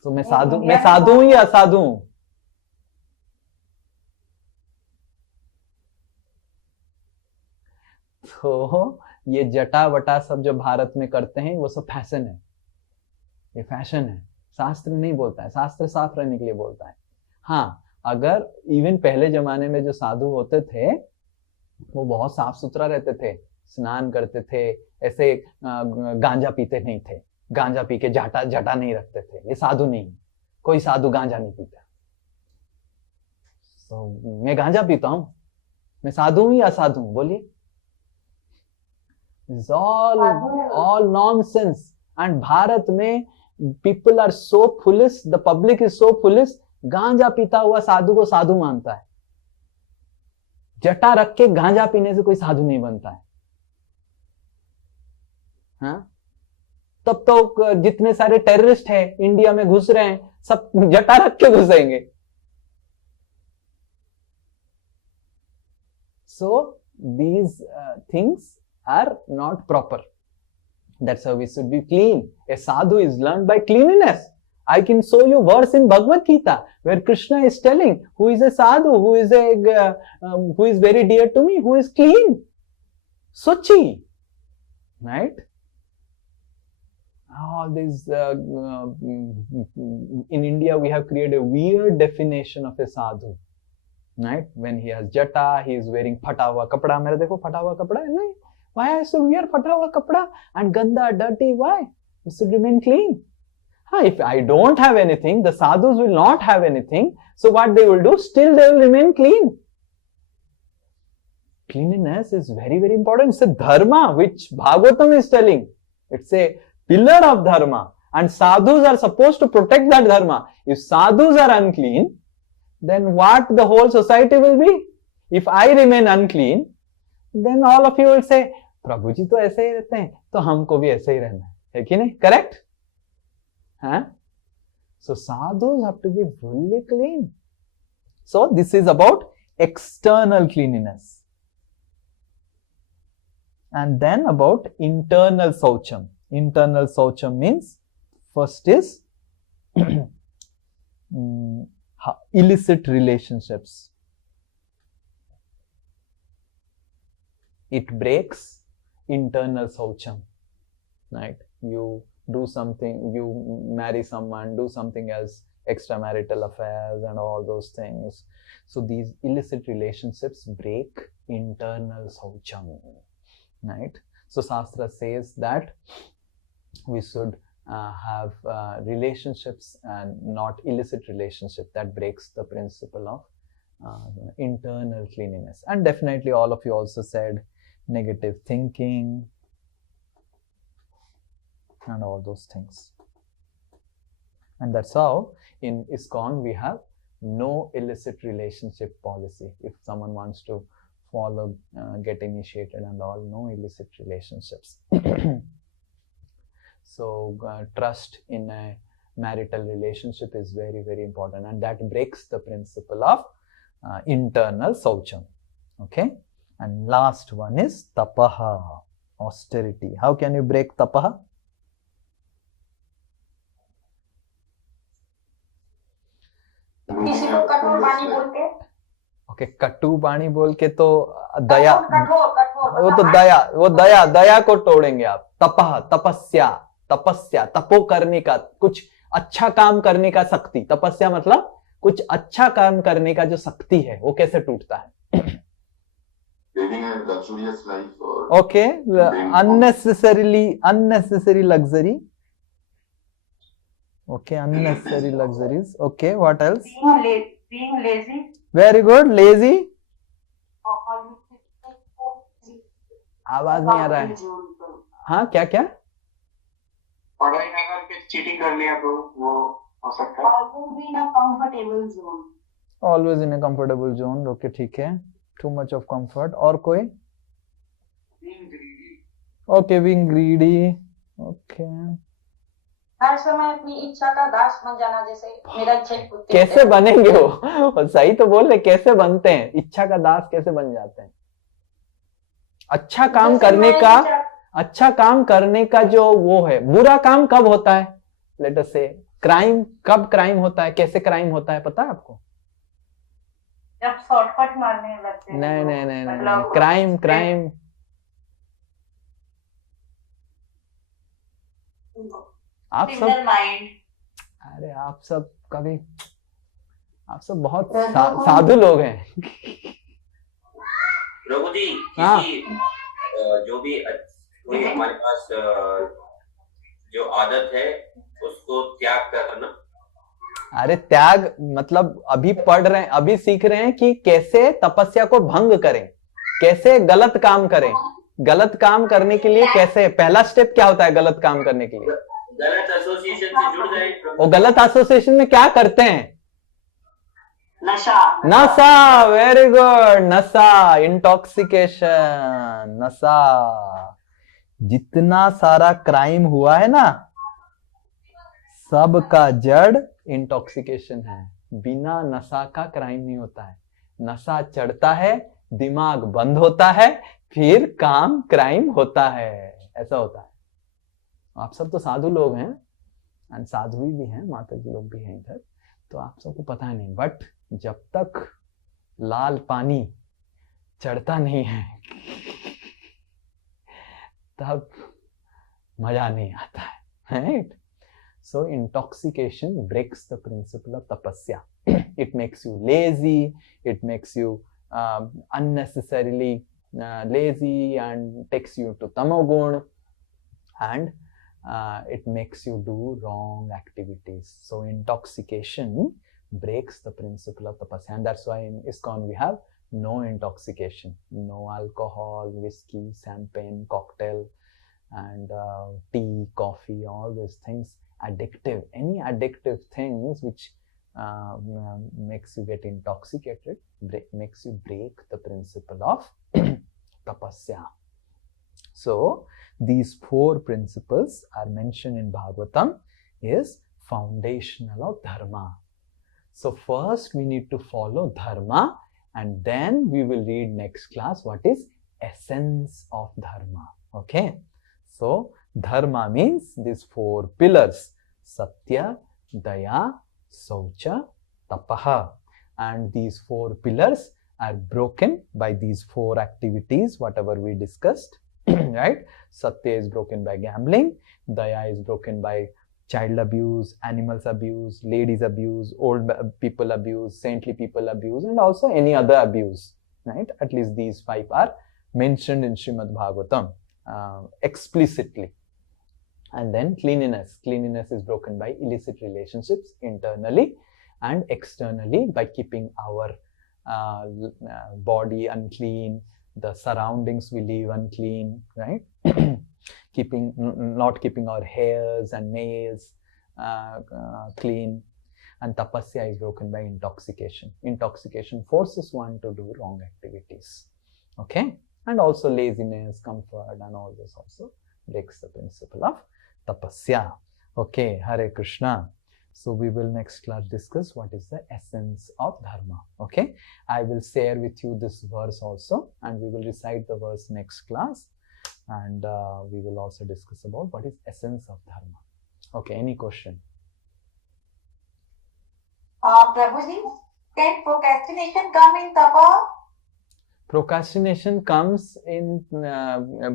तो मैं साधु हूं या असाधु हूं? तो ये जटा वटा सब जो भारत में करते हैं वो सब फैशन है. ये फैशन है. शास्त्र नहीं बोलता है. शास्त्र साफ रहने के लिए बोलता है. हाँ, अगर इवन पहले जमाने में जो साधु होते थे वो बहुत साफ सुथरा रहते थे, स्नान करते थे, ऐसे गांजा पीते नहीं थे, गांजा पी के जटा नहीं रखते थे. ये साधु नहीं. कोई साधु गांजा नहीं पीता. तो मैं गांजा पीता हूं, मैं साधु हूं या असाधु हूं? बोलिए. It's all nonsense. And Bharat में people are so foolish, the public is so foolish. गांजा पीता हुआ साधु को साधु मानता है. जटा रख के गांजा पीने से कोई साधु नहीं बनता है. हाँ? तब तो जितने सारे टेररिस्ट हैं इंडिया में घुस रहे हैं सब जटा रख के घुसेंगे. So these things are not proper. That's how we should be clean. A sadhu is learned by cleanliness. I can show you verse in Bhagavad Gita where Krishna is telling who is a sadhu, who is very dear to me, who is clean, Sochi, right? All these in India we have created a weird definition of a sadhu, right? When he has jata, he is wearing phata hua kapda. Mere dekho phata hua kapda hai nahi. Why I should wear phata hua kapda and ganda, dirty? Why? You should remain clean. If I don't have anything, the sadhus will not have anything. So what they will do? Still they will remain clean. Cleanliness is very, very important. It's a dharma which Bhagavatam is telling. It's a pillar of dharma. And sadhus are supposed to protect that dharma. If sadhus are unclean, then what the whole society will be? If I remain unclean, then all of you will say, Prabhu ji to aise hi rehte hain, to humko bhi aise hi rehna hai ki nahi? Correct? Huh? So sadhus have to be fully clean. So this is about external cleanliness. And then about internal saucham. Internal saucham means first is illicit relationships. It breaks internal saucham, right? You do something, you marry someone, do something else, extramarital affairs and all those things. So these illicit relationships break internal saucham, right? So Shastra says that we should have relationships and not illicit relationship. That breaks the principle of internal cleanliness. And definitely all of you also said negative thinking and all those things. And that's how in ISKCON we have no illicit relationship policy. If someone wants to follow, get initiated and all, no illicit relationships. So trust in a marital relationship is very, very important, and that breaks the principle of internal saucham. Okay? And last one is tapaha, austerity. How can you break tapaha? किसी को कठोर वाणी बोल के okay, कटु वाणी बोल के तो दया, कठोर वो तो दया को तोड़ेंगे आप. तपह, तपस्या, तपस्या, तपो करने का, कुछ अच्छा काम करने का शक्ति. तपस्या मतलब कुछ अच्छा काम करने का जो शक्ति है, वो कैसे टूटता है? Okay, unnecessary luxury. Okay, unnecessary luxuries. Okay, what else? Being lazy. Very good. Lazy. आवाज नहीं आ रहा है. हाँ, क्या क्या? पढ़ाई ना करके चीटिंग कर लिया तो वो हो सकता है. Always in a comfortable zone. Always in a comfortable zone. Okay, ठीक है. Too much of comfort. और कोई? Being greedy. Okay, being greedy. Okay. हर समय अपनी इच्छा का दास बन जाना, जैसे मेरा इच्छा पूर्ति. कैसे बनेंगे वो? सही तो बोल रहे, कैसे बनते हैं? इच्छा का दास कैसे बन जाते हैं? अच्छा काम करने का जो वो है. बुरा काम कब होता है? लेट अस से क्राइम. कब क्राइम होता है? कैसे क्राइम होता है पता है आपको? जब शॉर्टकट मारने लगते हैं. नहीं. क्राइम आप सब, अरे आप सब बहुत साधु लोग हैं. प्रभु जी, हाँ. जो भी कोई हमारे पास जो आदत है उसको त्याग करना. अरे त्याग मतलब अभी पढ़ रहे हैं, अभी सीख रहे हैं कि कैसे तपस्या को भंग करें, कैसे गलत काम करें. गलत काम करने के लिए कैसे, पहला स्टेप क्या होता है गलत काम करने के लिए? गलत एसोसिएशन से जुड़ गए. वो गलत एसोसिएशन में क्या करते हैं? नशा. Very good. नशा, इंटॉक्सिकेशन, नशा. जितना सारा क्राइम हुआ है ना, सबका जड़ इंटॉक्सिकेशन है. बिना नशा का क्राइम नहीं होता है. नशा चढ़ता है, दिमाग बंद होता है, फिर काम क्राइम होता है, ऐसा होता है। आप सब तो साधु लोग हैं, एंड साध्वी भी हैं, माता जी लोग भी हैं इधर, तो आप सबको पता नहीं, बट जब तक लाल पानी चढ़ता नहीं है तब मजा नहीं आता है, right? So intoxication breaks the principle of tapasya. It makes you lazy, it makes you unnecessarily lazy and takes you to tamagun, and it makes you do wrong activities. So intoxication breaks the principle of tapasya, and that's why in ISKCON we have no intoxication, no alcohol, whiskey, champagne, cocktail, and tea, coffee, all these things addictive. Any addictive things which makes you get intoxicated, makes you break the principle of tapasya. So these 4 principles are mentioned in Bhagavatam is foundational of dharma. So first we need to follow dharma, and then we will read next class what is essence of dharma. Okay, so dharma means these 4 pillars: satya, daya, saucha, tapaha, and these 4 pillars are broken by these 4 activities whatever we discussed. Right? Satya is broken by gambling, daya is broken by child abuse, animals abuse, ladies abuse, old people abuse, saintly people abuse, and also any other abuse. Right? At least these 5 are mentioned in Srimad Bhagavatam explicitly. And then cleanliness. Cleanliness is broken by illicit relationships internally and externally, by keeping our body unclean, the surroundings we live unclean, right? Not keeping our hairs and nails clean. And tapasya is broken by intoxication. Intoxication forces one to do wrong activities. Okay? And also laziness, comfort, and all this also breaks the principle of tapasya. Okay, Hare Krishna. So we will next class discuss what is the essence of dharma. Okay, I will share with you this verse also, and we will recite the verse next class, and we will also discuss about what is essence of dharma. Okay, any question? Prabhuji, can procrastination come in tapa? Procrastination comes in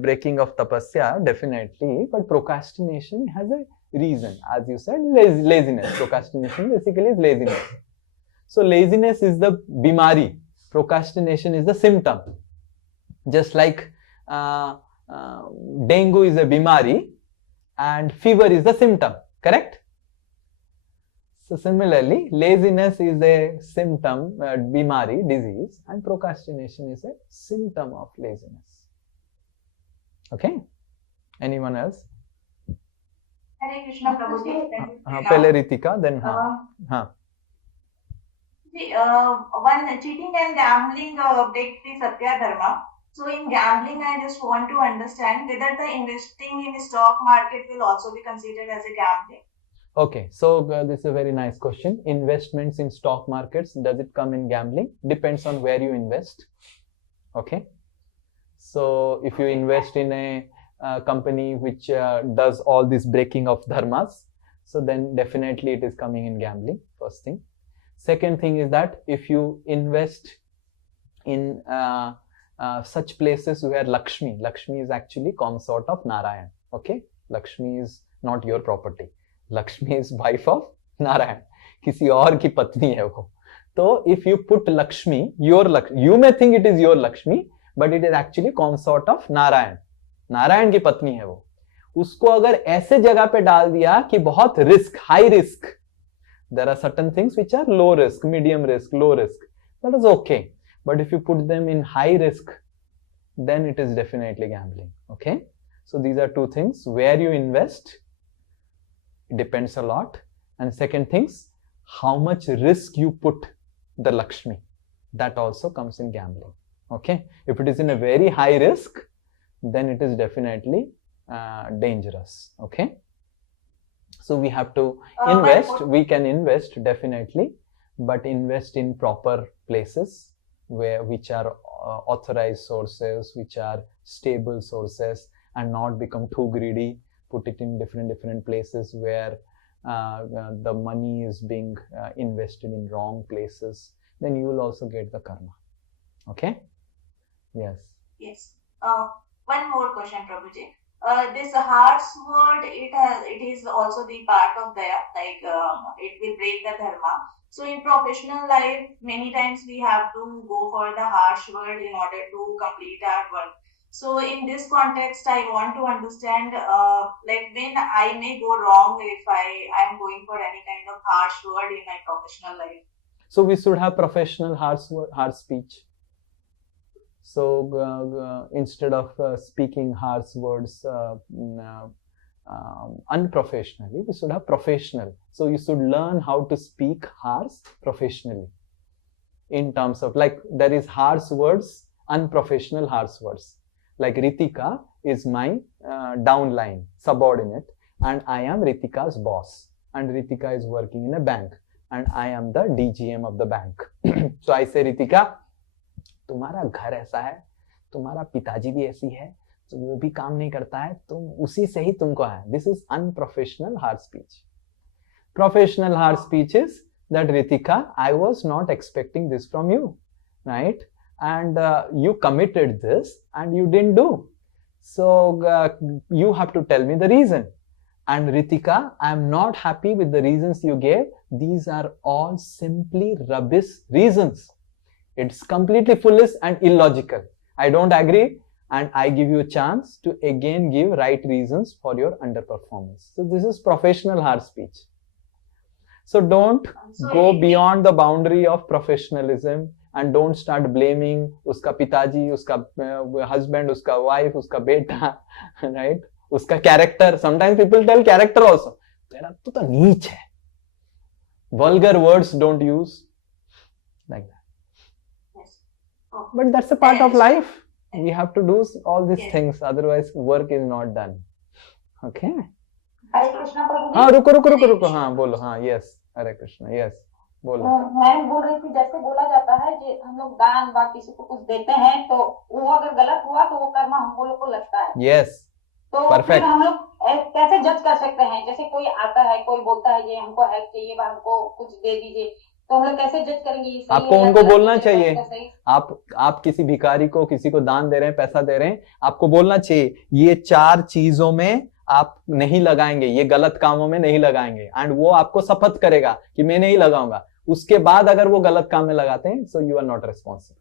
breaking of tapasya, definitely, but procrastination has a reason. As you said, laziness. Procrastination basically is laziness. So laziness is the bimari, procrastination is the symptom. Just like dengue is a bimari and fever is the symptom, correct? So similarly, laziness is a symptom, bimari, disease, and procrastination is a symptom of laziness. Okay? Anyone else? Hare Krishna, Prabhuji. Pehle Ritika, then one cheating and gambling breaks the satya dharma. So in gambling, I just want to understand whether the investing in the stock market will also be considered as a gambling. Okay, so this is a very nice question. Investments in stock markets, does it come in gambling? Depends on where you invest. Okay, so if you invest in a company which does all this breaking of dharmas, so then definitely it is coming in gambling, first thing. Second thing is that if you invest in such places where Lakshmi is actually consort of Narayan. Okay, Lakshmi is not your property. Lakshmi is wife of Narayan. किसी और की पत्नी है वो. So if you put Lakshmi, you may think it is your Lakshmi, but it is actually consort of Narayan. Narayan की पत्नी है वो. उसको अगर ऐसे जगह पे डाल दिया कि बहुत risk, high risk, there are certain things which are low risk, medium risk, low risk, that is okay. But if you put them in high risk, then it is definitely gambling. Okay, so these are 2 things. Where you invest depends a lot, and second things, how much risk you put the Lakshmi, that also comes in gambling. Okay, if it is in a very high risk, then it is definitely dangerous. Okay, so we have to invest. We can invest definitely, but invest in proper places which are authorized sources, which are stable sources, and not become too greedy, put it in different places where the money is being invested in wrong places, then you will also get the karma. Okay? Yes. Yes. One more question, Prabhuji. This heart's word, it is also the part of there, like it will break the dharma. So in professional life, many times we have to go for the harsh word in order to complete our work. So in this context, I want to understand, like when I may go wrong if I am going for any kind of harsh word in my professional life. So we should have professional harsh speech. So instead of speaking harsh words unprofessionally, we should have professional. So you should learn how to speak harsh professionally. In terms of, like, there is harsh words, unprofessional harsh words. Like Ritika is my downline, subordinate, and I am Ritika's boss. And Ritika is working in a bank, and I am the DGM of the bank. So I say, Ritika, तुम्हारा घर ऐसा है, तुम्हारा पिताजी भी ऐसी है, तो वो भी काम नहीं करता है, तुम उसी से ही तुमको है. This is unprofessional hard speech. Professional hard speech is that, Ritika, I was not expecting this from you, right? And you committed this and you didn't do. So you have to tell me the reason. And Ritika, I am not happy with the reasons you gave. These are all simply rubbish reasons. It's completely foolish and illogical. I don't agree, and I give you a chance to again give right reasons for your underperformance. So this is professional hard speech. So don't go beyond the boundary of professionalism and don't start blaming uska pitaji, uska husband, uska wife, uska beta, right? Uska character. Sometimes people tell character also. Tera to neech hai. Vulgar words don't use like that. But that's a part of life. We have to do all these things, otherwise work is not done. Okay? हरे कृष्णा प्रभु जी। हाँ, रुको, हाँ बोलो, हाँ, yes, हरे Krishna, yes, बोलो। मैं बोल रही थी, जैसे बोला जाता है कि हम लोग दान व किसी को कुछ देते हैं तो वो अगर गलत हुआ तो वो कर्म हम लोग को लगता है। Yes. तो Perfect. फिर हम लोग कैसे जज कर सकते हैं? जैसे कोई आता है, कोई बोलता है ये हमको हेल्प चाहिए, हमको कुछ दे दीजिए, तो हम लोग कैसे जज करेंगे? ये सही आपको है, उनको गलत बोलना है, चाहिए। आप किसी भिखारी को, किसी को दान दे रहे हैं, पैसा दे रहे हैं, आपको बोलना चाहिए ये 4 चीजों में आप नहीं लगाएंगे, ये गलत कामों में नहीं लगाएंगे, एंड वो आपको शपथ करेगा कि मैं नहीं लगाऊंगा। उसके बाद अगर वो गलत काम में लगाते हैं, so you are not responsible.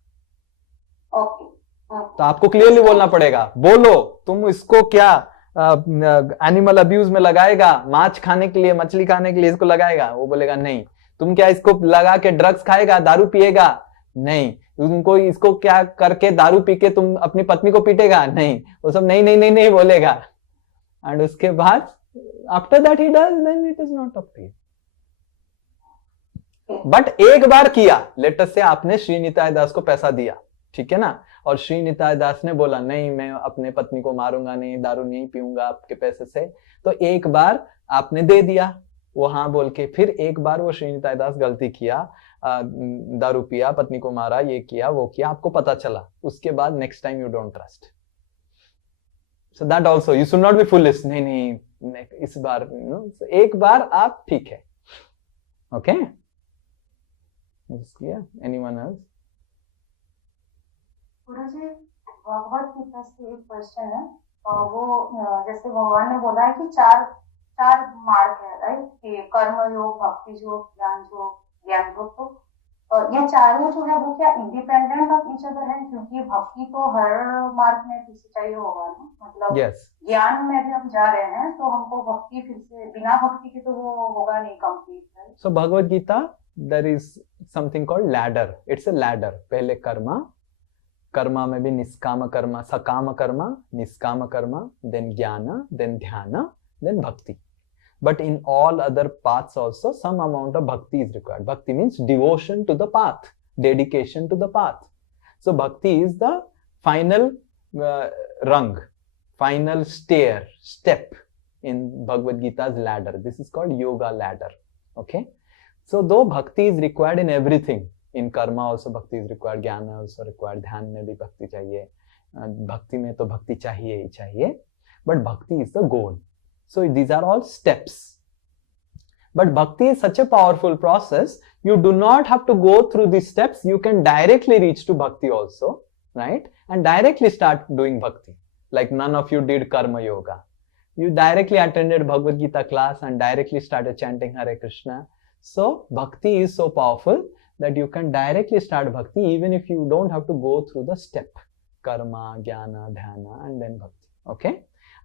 तो आपको क्लियरली बोलना पड़ेगा, बोलो तुम इसको क्या एनिमल अब्यूज में लगाएगा, माछ खाने के लिए, मछली खाने के लिए इसको लगाएगा? वो बोलेगा नहीं। तुम क्या इसको लगा के ड्रग्स खाएगा, दारू पिएगा? नहीं। तुमको इसको क्या करके दारू पी के तुम अपनी पत्नी को पीटेगा? नहीं। वो सब नहीं नहीं नहीं नहीं बोलेगा, एंड उसके बाद after that he does, then it is not up to you. But एक बार किया, लेट अस से आपने श्री निताई दास को पैसा दिया, ठीक है ना, और श्री निताई दास ने बोला नहीं मैं अपने पत्नी को मारूंगा नहीं, दारू नहीं पीऊंगा आपके पैसे से, तो एक बार आपने दे दिया वो हाँ बोल के, फिर एक बार वो श्री निताई दास गलती किया, दारू पिया, पत्नी को मारा, ये किया वो किया, आपको पता चला, उसके बाद next time you don't trust. So that also you should not be foolish. नहीं नहीं इस बार एक बार आप ठीक है। Okay, anyone else? गुरुजी, भगवत गीता से एक क्वेश्चन है, और वो जैसे भगवान ने बोला है कि चार मार्ग है, राइट? कि कर्म योग, भक्ति योग, ज्ञान योग। तो ये चारों जो है वो क्या इंडिपेंडेंट ऑफ ईच अदर है? क्योंकि भक्ति तो हर मार्ग में फिर से चाहिए होगा ना, मतलब ज्ञान में भी हम जा रहे हैं तो हमको भक्ति फिर से, बिना भक्ति के तो वो होगा नहीं complete. So Bhagavad Gita, there is something called ladder. It's a ladder. पहले कर्मा में भी nishkam karma, sakam karma, nishkam karma, then gyan, then dhyan, then bhakti. But in all other paths also some amount of bhakti is required. Bhakti means devotion to the path, dedication to the path. So bhakti is the final rung, final step in Bhagavad Gita's ladder. This is called yoga ladder. Okay, so though bhakti is required in everything, In karma also bhakti is required, jnana also required, ध्यान में भी भक्ति चाहिए, भक्ति में तो भक्ति चाहिए ही चाहिए, but bhakti is the goal. So these are all steps. But bhakti is such a powerful process, you do not have to go through these steps, you can directly reach to bhakti also, right? And directly start doing bhakti. Like none of you did karma yoga. You directly attended Bhagavad Gita class and directly started chanting Hare Krishna. So bhakti is so powerful that you can directly start bhakti even if you don't have to go through the step. Karma, jnana, dhyana and then bhakti. Okay?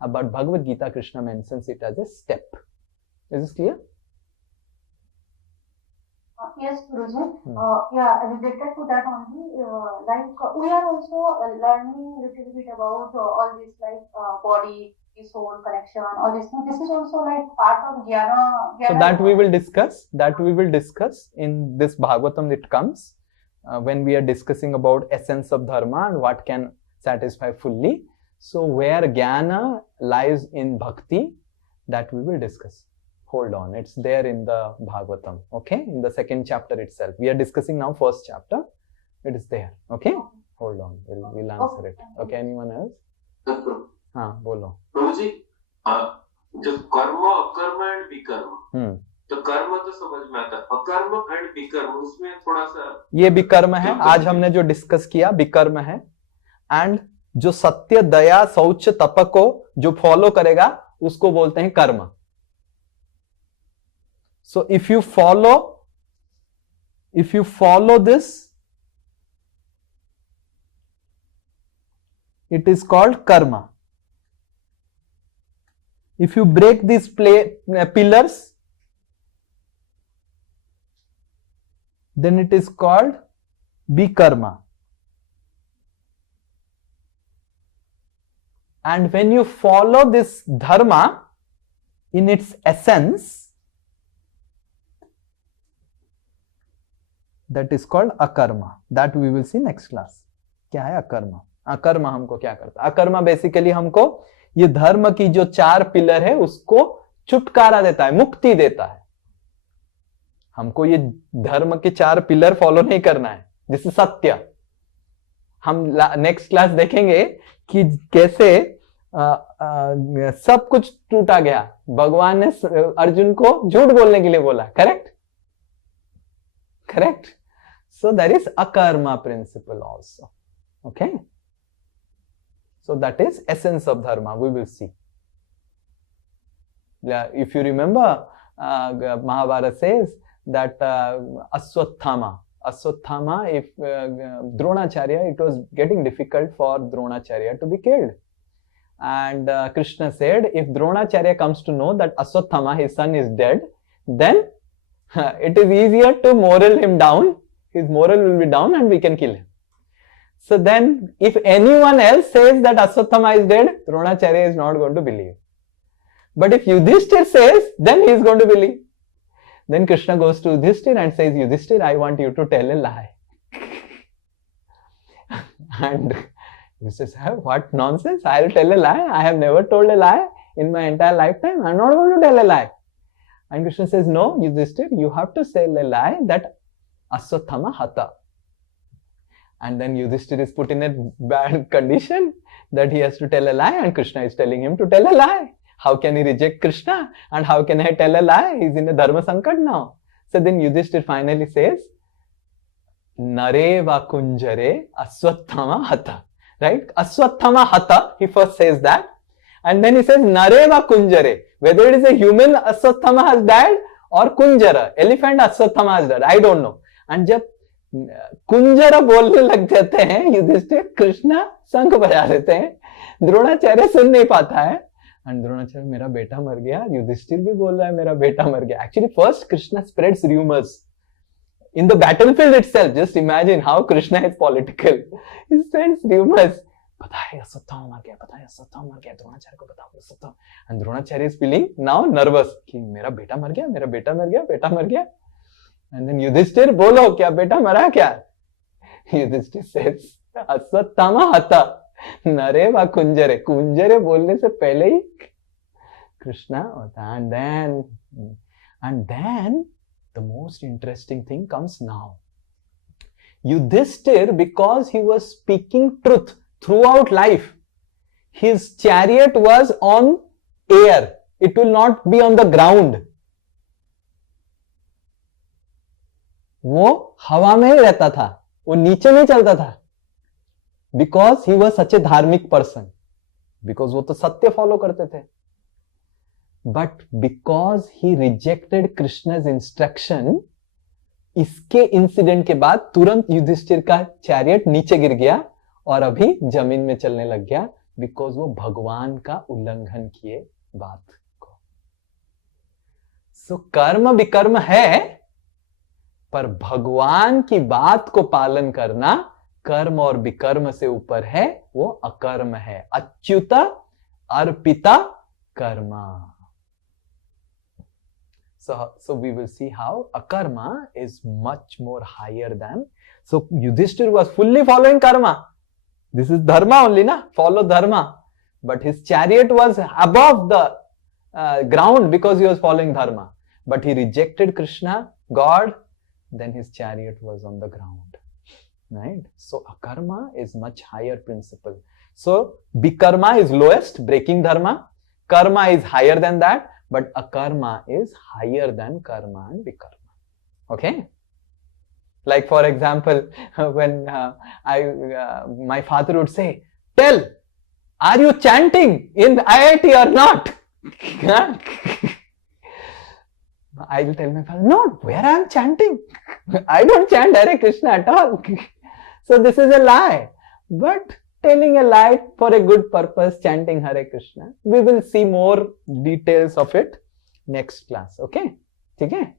But Bhagavad Gita, Krishna mentions it as a step. Is this clear? Yes, Guruji. Yeah, related to that only, we are also learning little bit about all this body, soul connection, all this thing. This is also like part of jnana. So that we will discuss. That we will discuss in this Bhagavatam. It comes when we are discussing about essence of dharma and what can satisfy fully. So where jnana lies in bhakti, that we will discuss. Hold on, it's there in the Bhagavatam, okay? In the second chapter itself. We are discussing now first chapter. It is there, okay? Hold on, we'll answer it. Okay, anyone else? हाँ, बोलो. प्रभु जी, जब कर्म, अकर्म and विकर्म, तो कर्म तो समझ में आता है, अकर्म एंड विकर्म उसमें थोड़ा सा. ये विकर्म है, आज हमने जो डिस्कस किया विकर्म है. एंड जो सत्य, दया, शौच, तप को जो फॉलो करेगा उसको बोलते हैं कर्म. So if you follow this, it is called karma. If you break these pillars, then it is called vikarma. And when you follow this dharma in its essence, that is called akarma. That we will see next class. क्या है अकर्मा? अकर्मा हमको क्या करता है? अकर्मा basically हमको ये धर्म की जो 4 पिलर है उसको छुटकारा देता है, मुक्ति देता है. हमको ये धर्म के 4 पिलर फॉलो नहीं करना है. जैसे सत्य, हम नेक्स्ट क्लास देखेंगे कि कैसे सब कुछ टूटा गया. भगवान ने अर्जुन को झूठ बोलने के लिए बोला. Correct? Correct? So there is akarma principle also. Okay? So that is essence of dharma. We will see. If you remember, Mahabharata says that Aswathama, if Dronacharya, it was getting difficult for Dronacharya to be killed. And Krishna said, if Dronacharya comes to know that Aswathama, his son, is dead, then it is easier to moral him down. His moral will be down and we can kill him. So then, if anyone else says that Aswathama is dead, Dronacharya is not going to believe. But if Yudhishthir says, then he is going to believe. Then Krishna goes to Yudhishthir and says, Yudhishthir, I want you to tell a lie. And he says, what nonsense? I will tell a lie. I have never told a lie in my entire lifetime. I am not going to tell a lie. And Krishna says, no, Yudhishthir, you have to say a lie that Aswathama hata. And then Yudhishthir is put in a bad condition that he has to tell a lie, and Krishna is telling him to tell a lie. How can he reject Krishna? And how can I tell a lie? He's in a Dharma Sankat now. So then Yudhishthir finally says, Nare va kunjare Aswathama hata. Right? Aswathama hata, he first says that. And then he says, Nare va kunjare. Whether it is a human Aswathama has died or Kunjara, elephant Aswathama has died, I don't know. And जब कुंजरा बोलने लग जाते हैं युधिष्ठिर, कृष्णा शंख बजा देते हैं, द्रोणाचार्य सुन नहीं पाता है. And द्रोणाचार्य, मेरा बेटा मर गया. युधिष्ठिर भी बोल रहा है मेरा बेटा मर गया. Actually first Krishna spreads rumors in the battlefield itself. Just imagine how Krishna is political. He spreads rumors. पता है अश्वत्थामा मर गया, पता है अश्वत्थामा मर गया, द्रोणाचार्य को बताओ Ashwatthama. And Dronacharya is feeling now nervous कि मेरा बेटा मर गया, मेरा बेटा मर गया, बेटा मर गया. And then Yudhishthir, बोलो क्या बेटा मरा क्या? Yudhishthir says अश्वत्थामा हता नरे वा कुंजरे. कुंजरे बोलने से पहले ही कृष्णा होता. And then the most interesting thing comes now. Yudhishthir, because he was speaking truth throughout life, his chariot was on air. It will not be on the ground. वो हवा में ही रहता था, वो नीचे नहीं चलता था. Because he was such a धार्मिक person. Because वो तो सत्य फॉलो करते थे. But because he rejected Krishna's instruction, इसके इंसिडेंट के बाद तुरंत युधिष्ठिर का चैरियट नीचे गिर गया और अभी जमीन में चलने लग गया, बिकॉज वो भगवान का उल्लंघन किए बात को. सो कर्म विकर्म है, पर भगवान की बात को पालन करना कर्म और विकर्म से ऊपर है, वो अकर्म है. Achyut Arpita Karma. So we will see how akarma is much more higher than. So Yudhishthir was fully following karma. This is dharma only, na? Follow dharma. But his chariot was above the ground because he was following dharma. But he rejected Krishna, God, then his chariot was on the ground. Right? So akarma is much higher principle. So bikarma is lowest, breaking dharma. Karma is higher than that. But akarma is higher than karma and vikarma. Okay? Like for example, when my father would say, "Tell, are you chanting in IIT or not?" I will tell my father, "No, where I am chanting? I don't chant Hare Krishna at all." So this is a lie. But telling a lie for a good purpose, chanting Hare Krishna. We will see more details of it next class. Okay? ठीक है?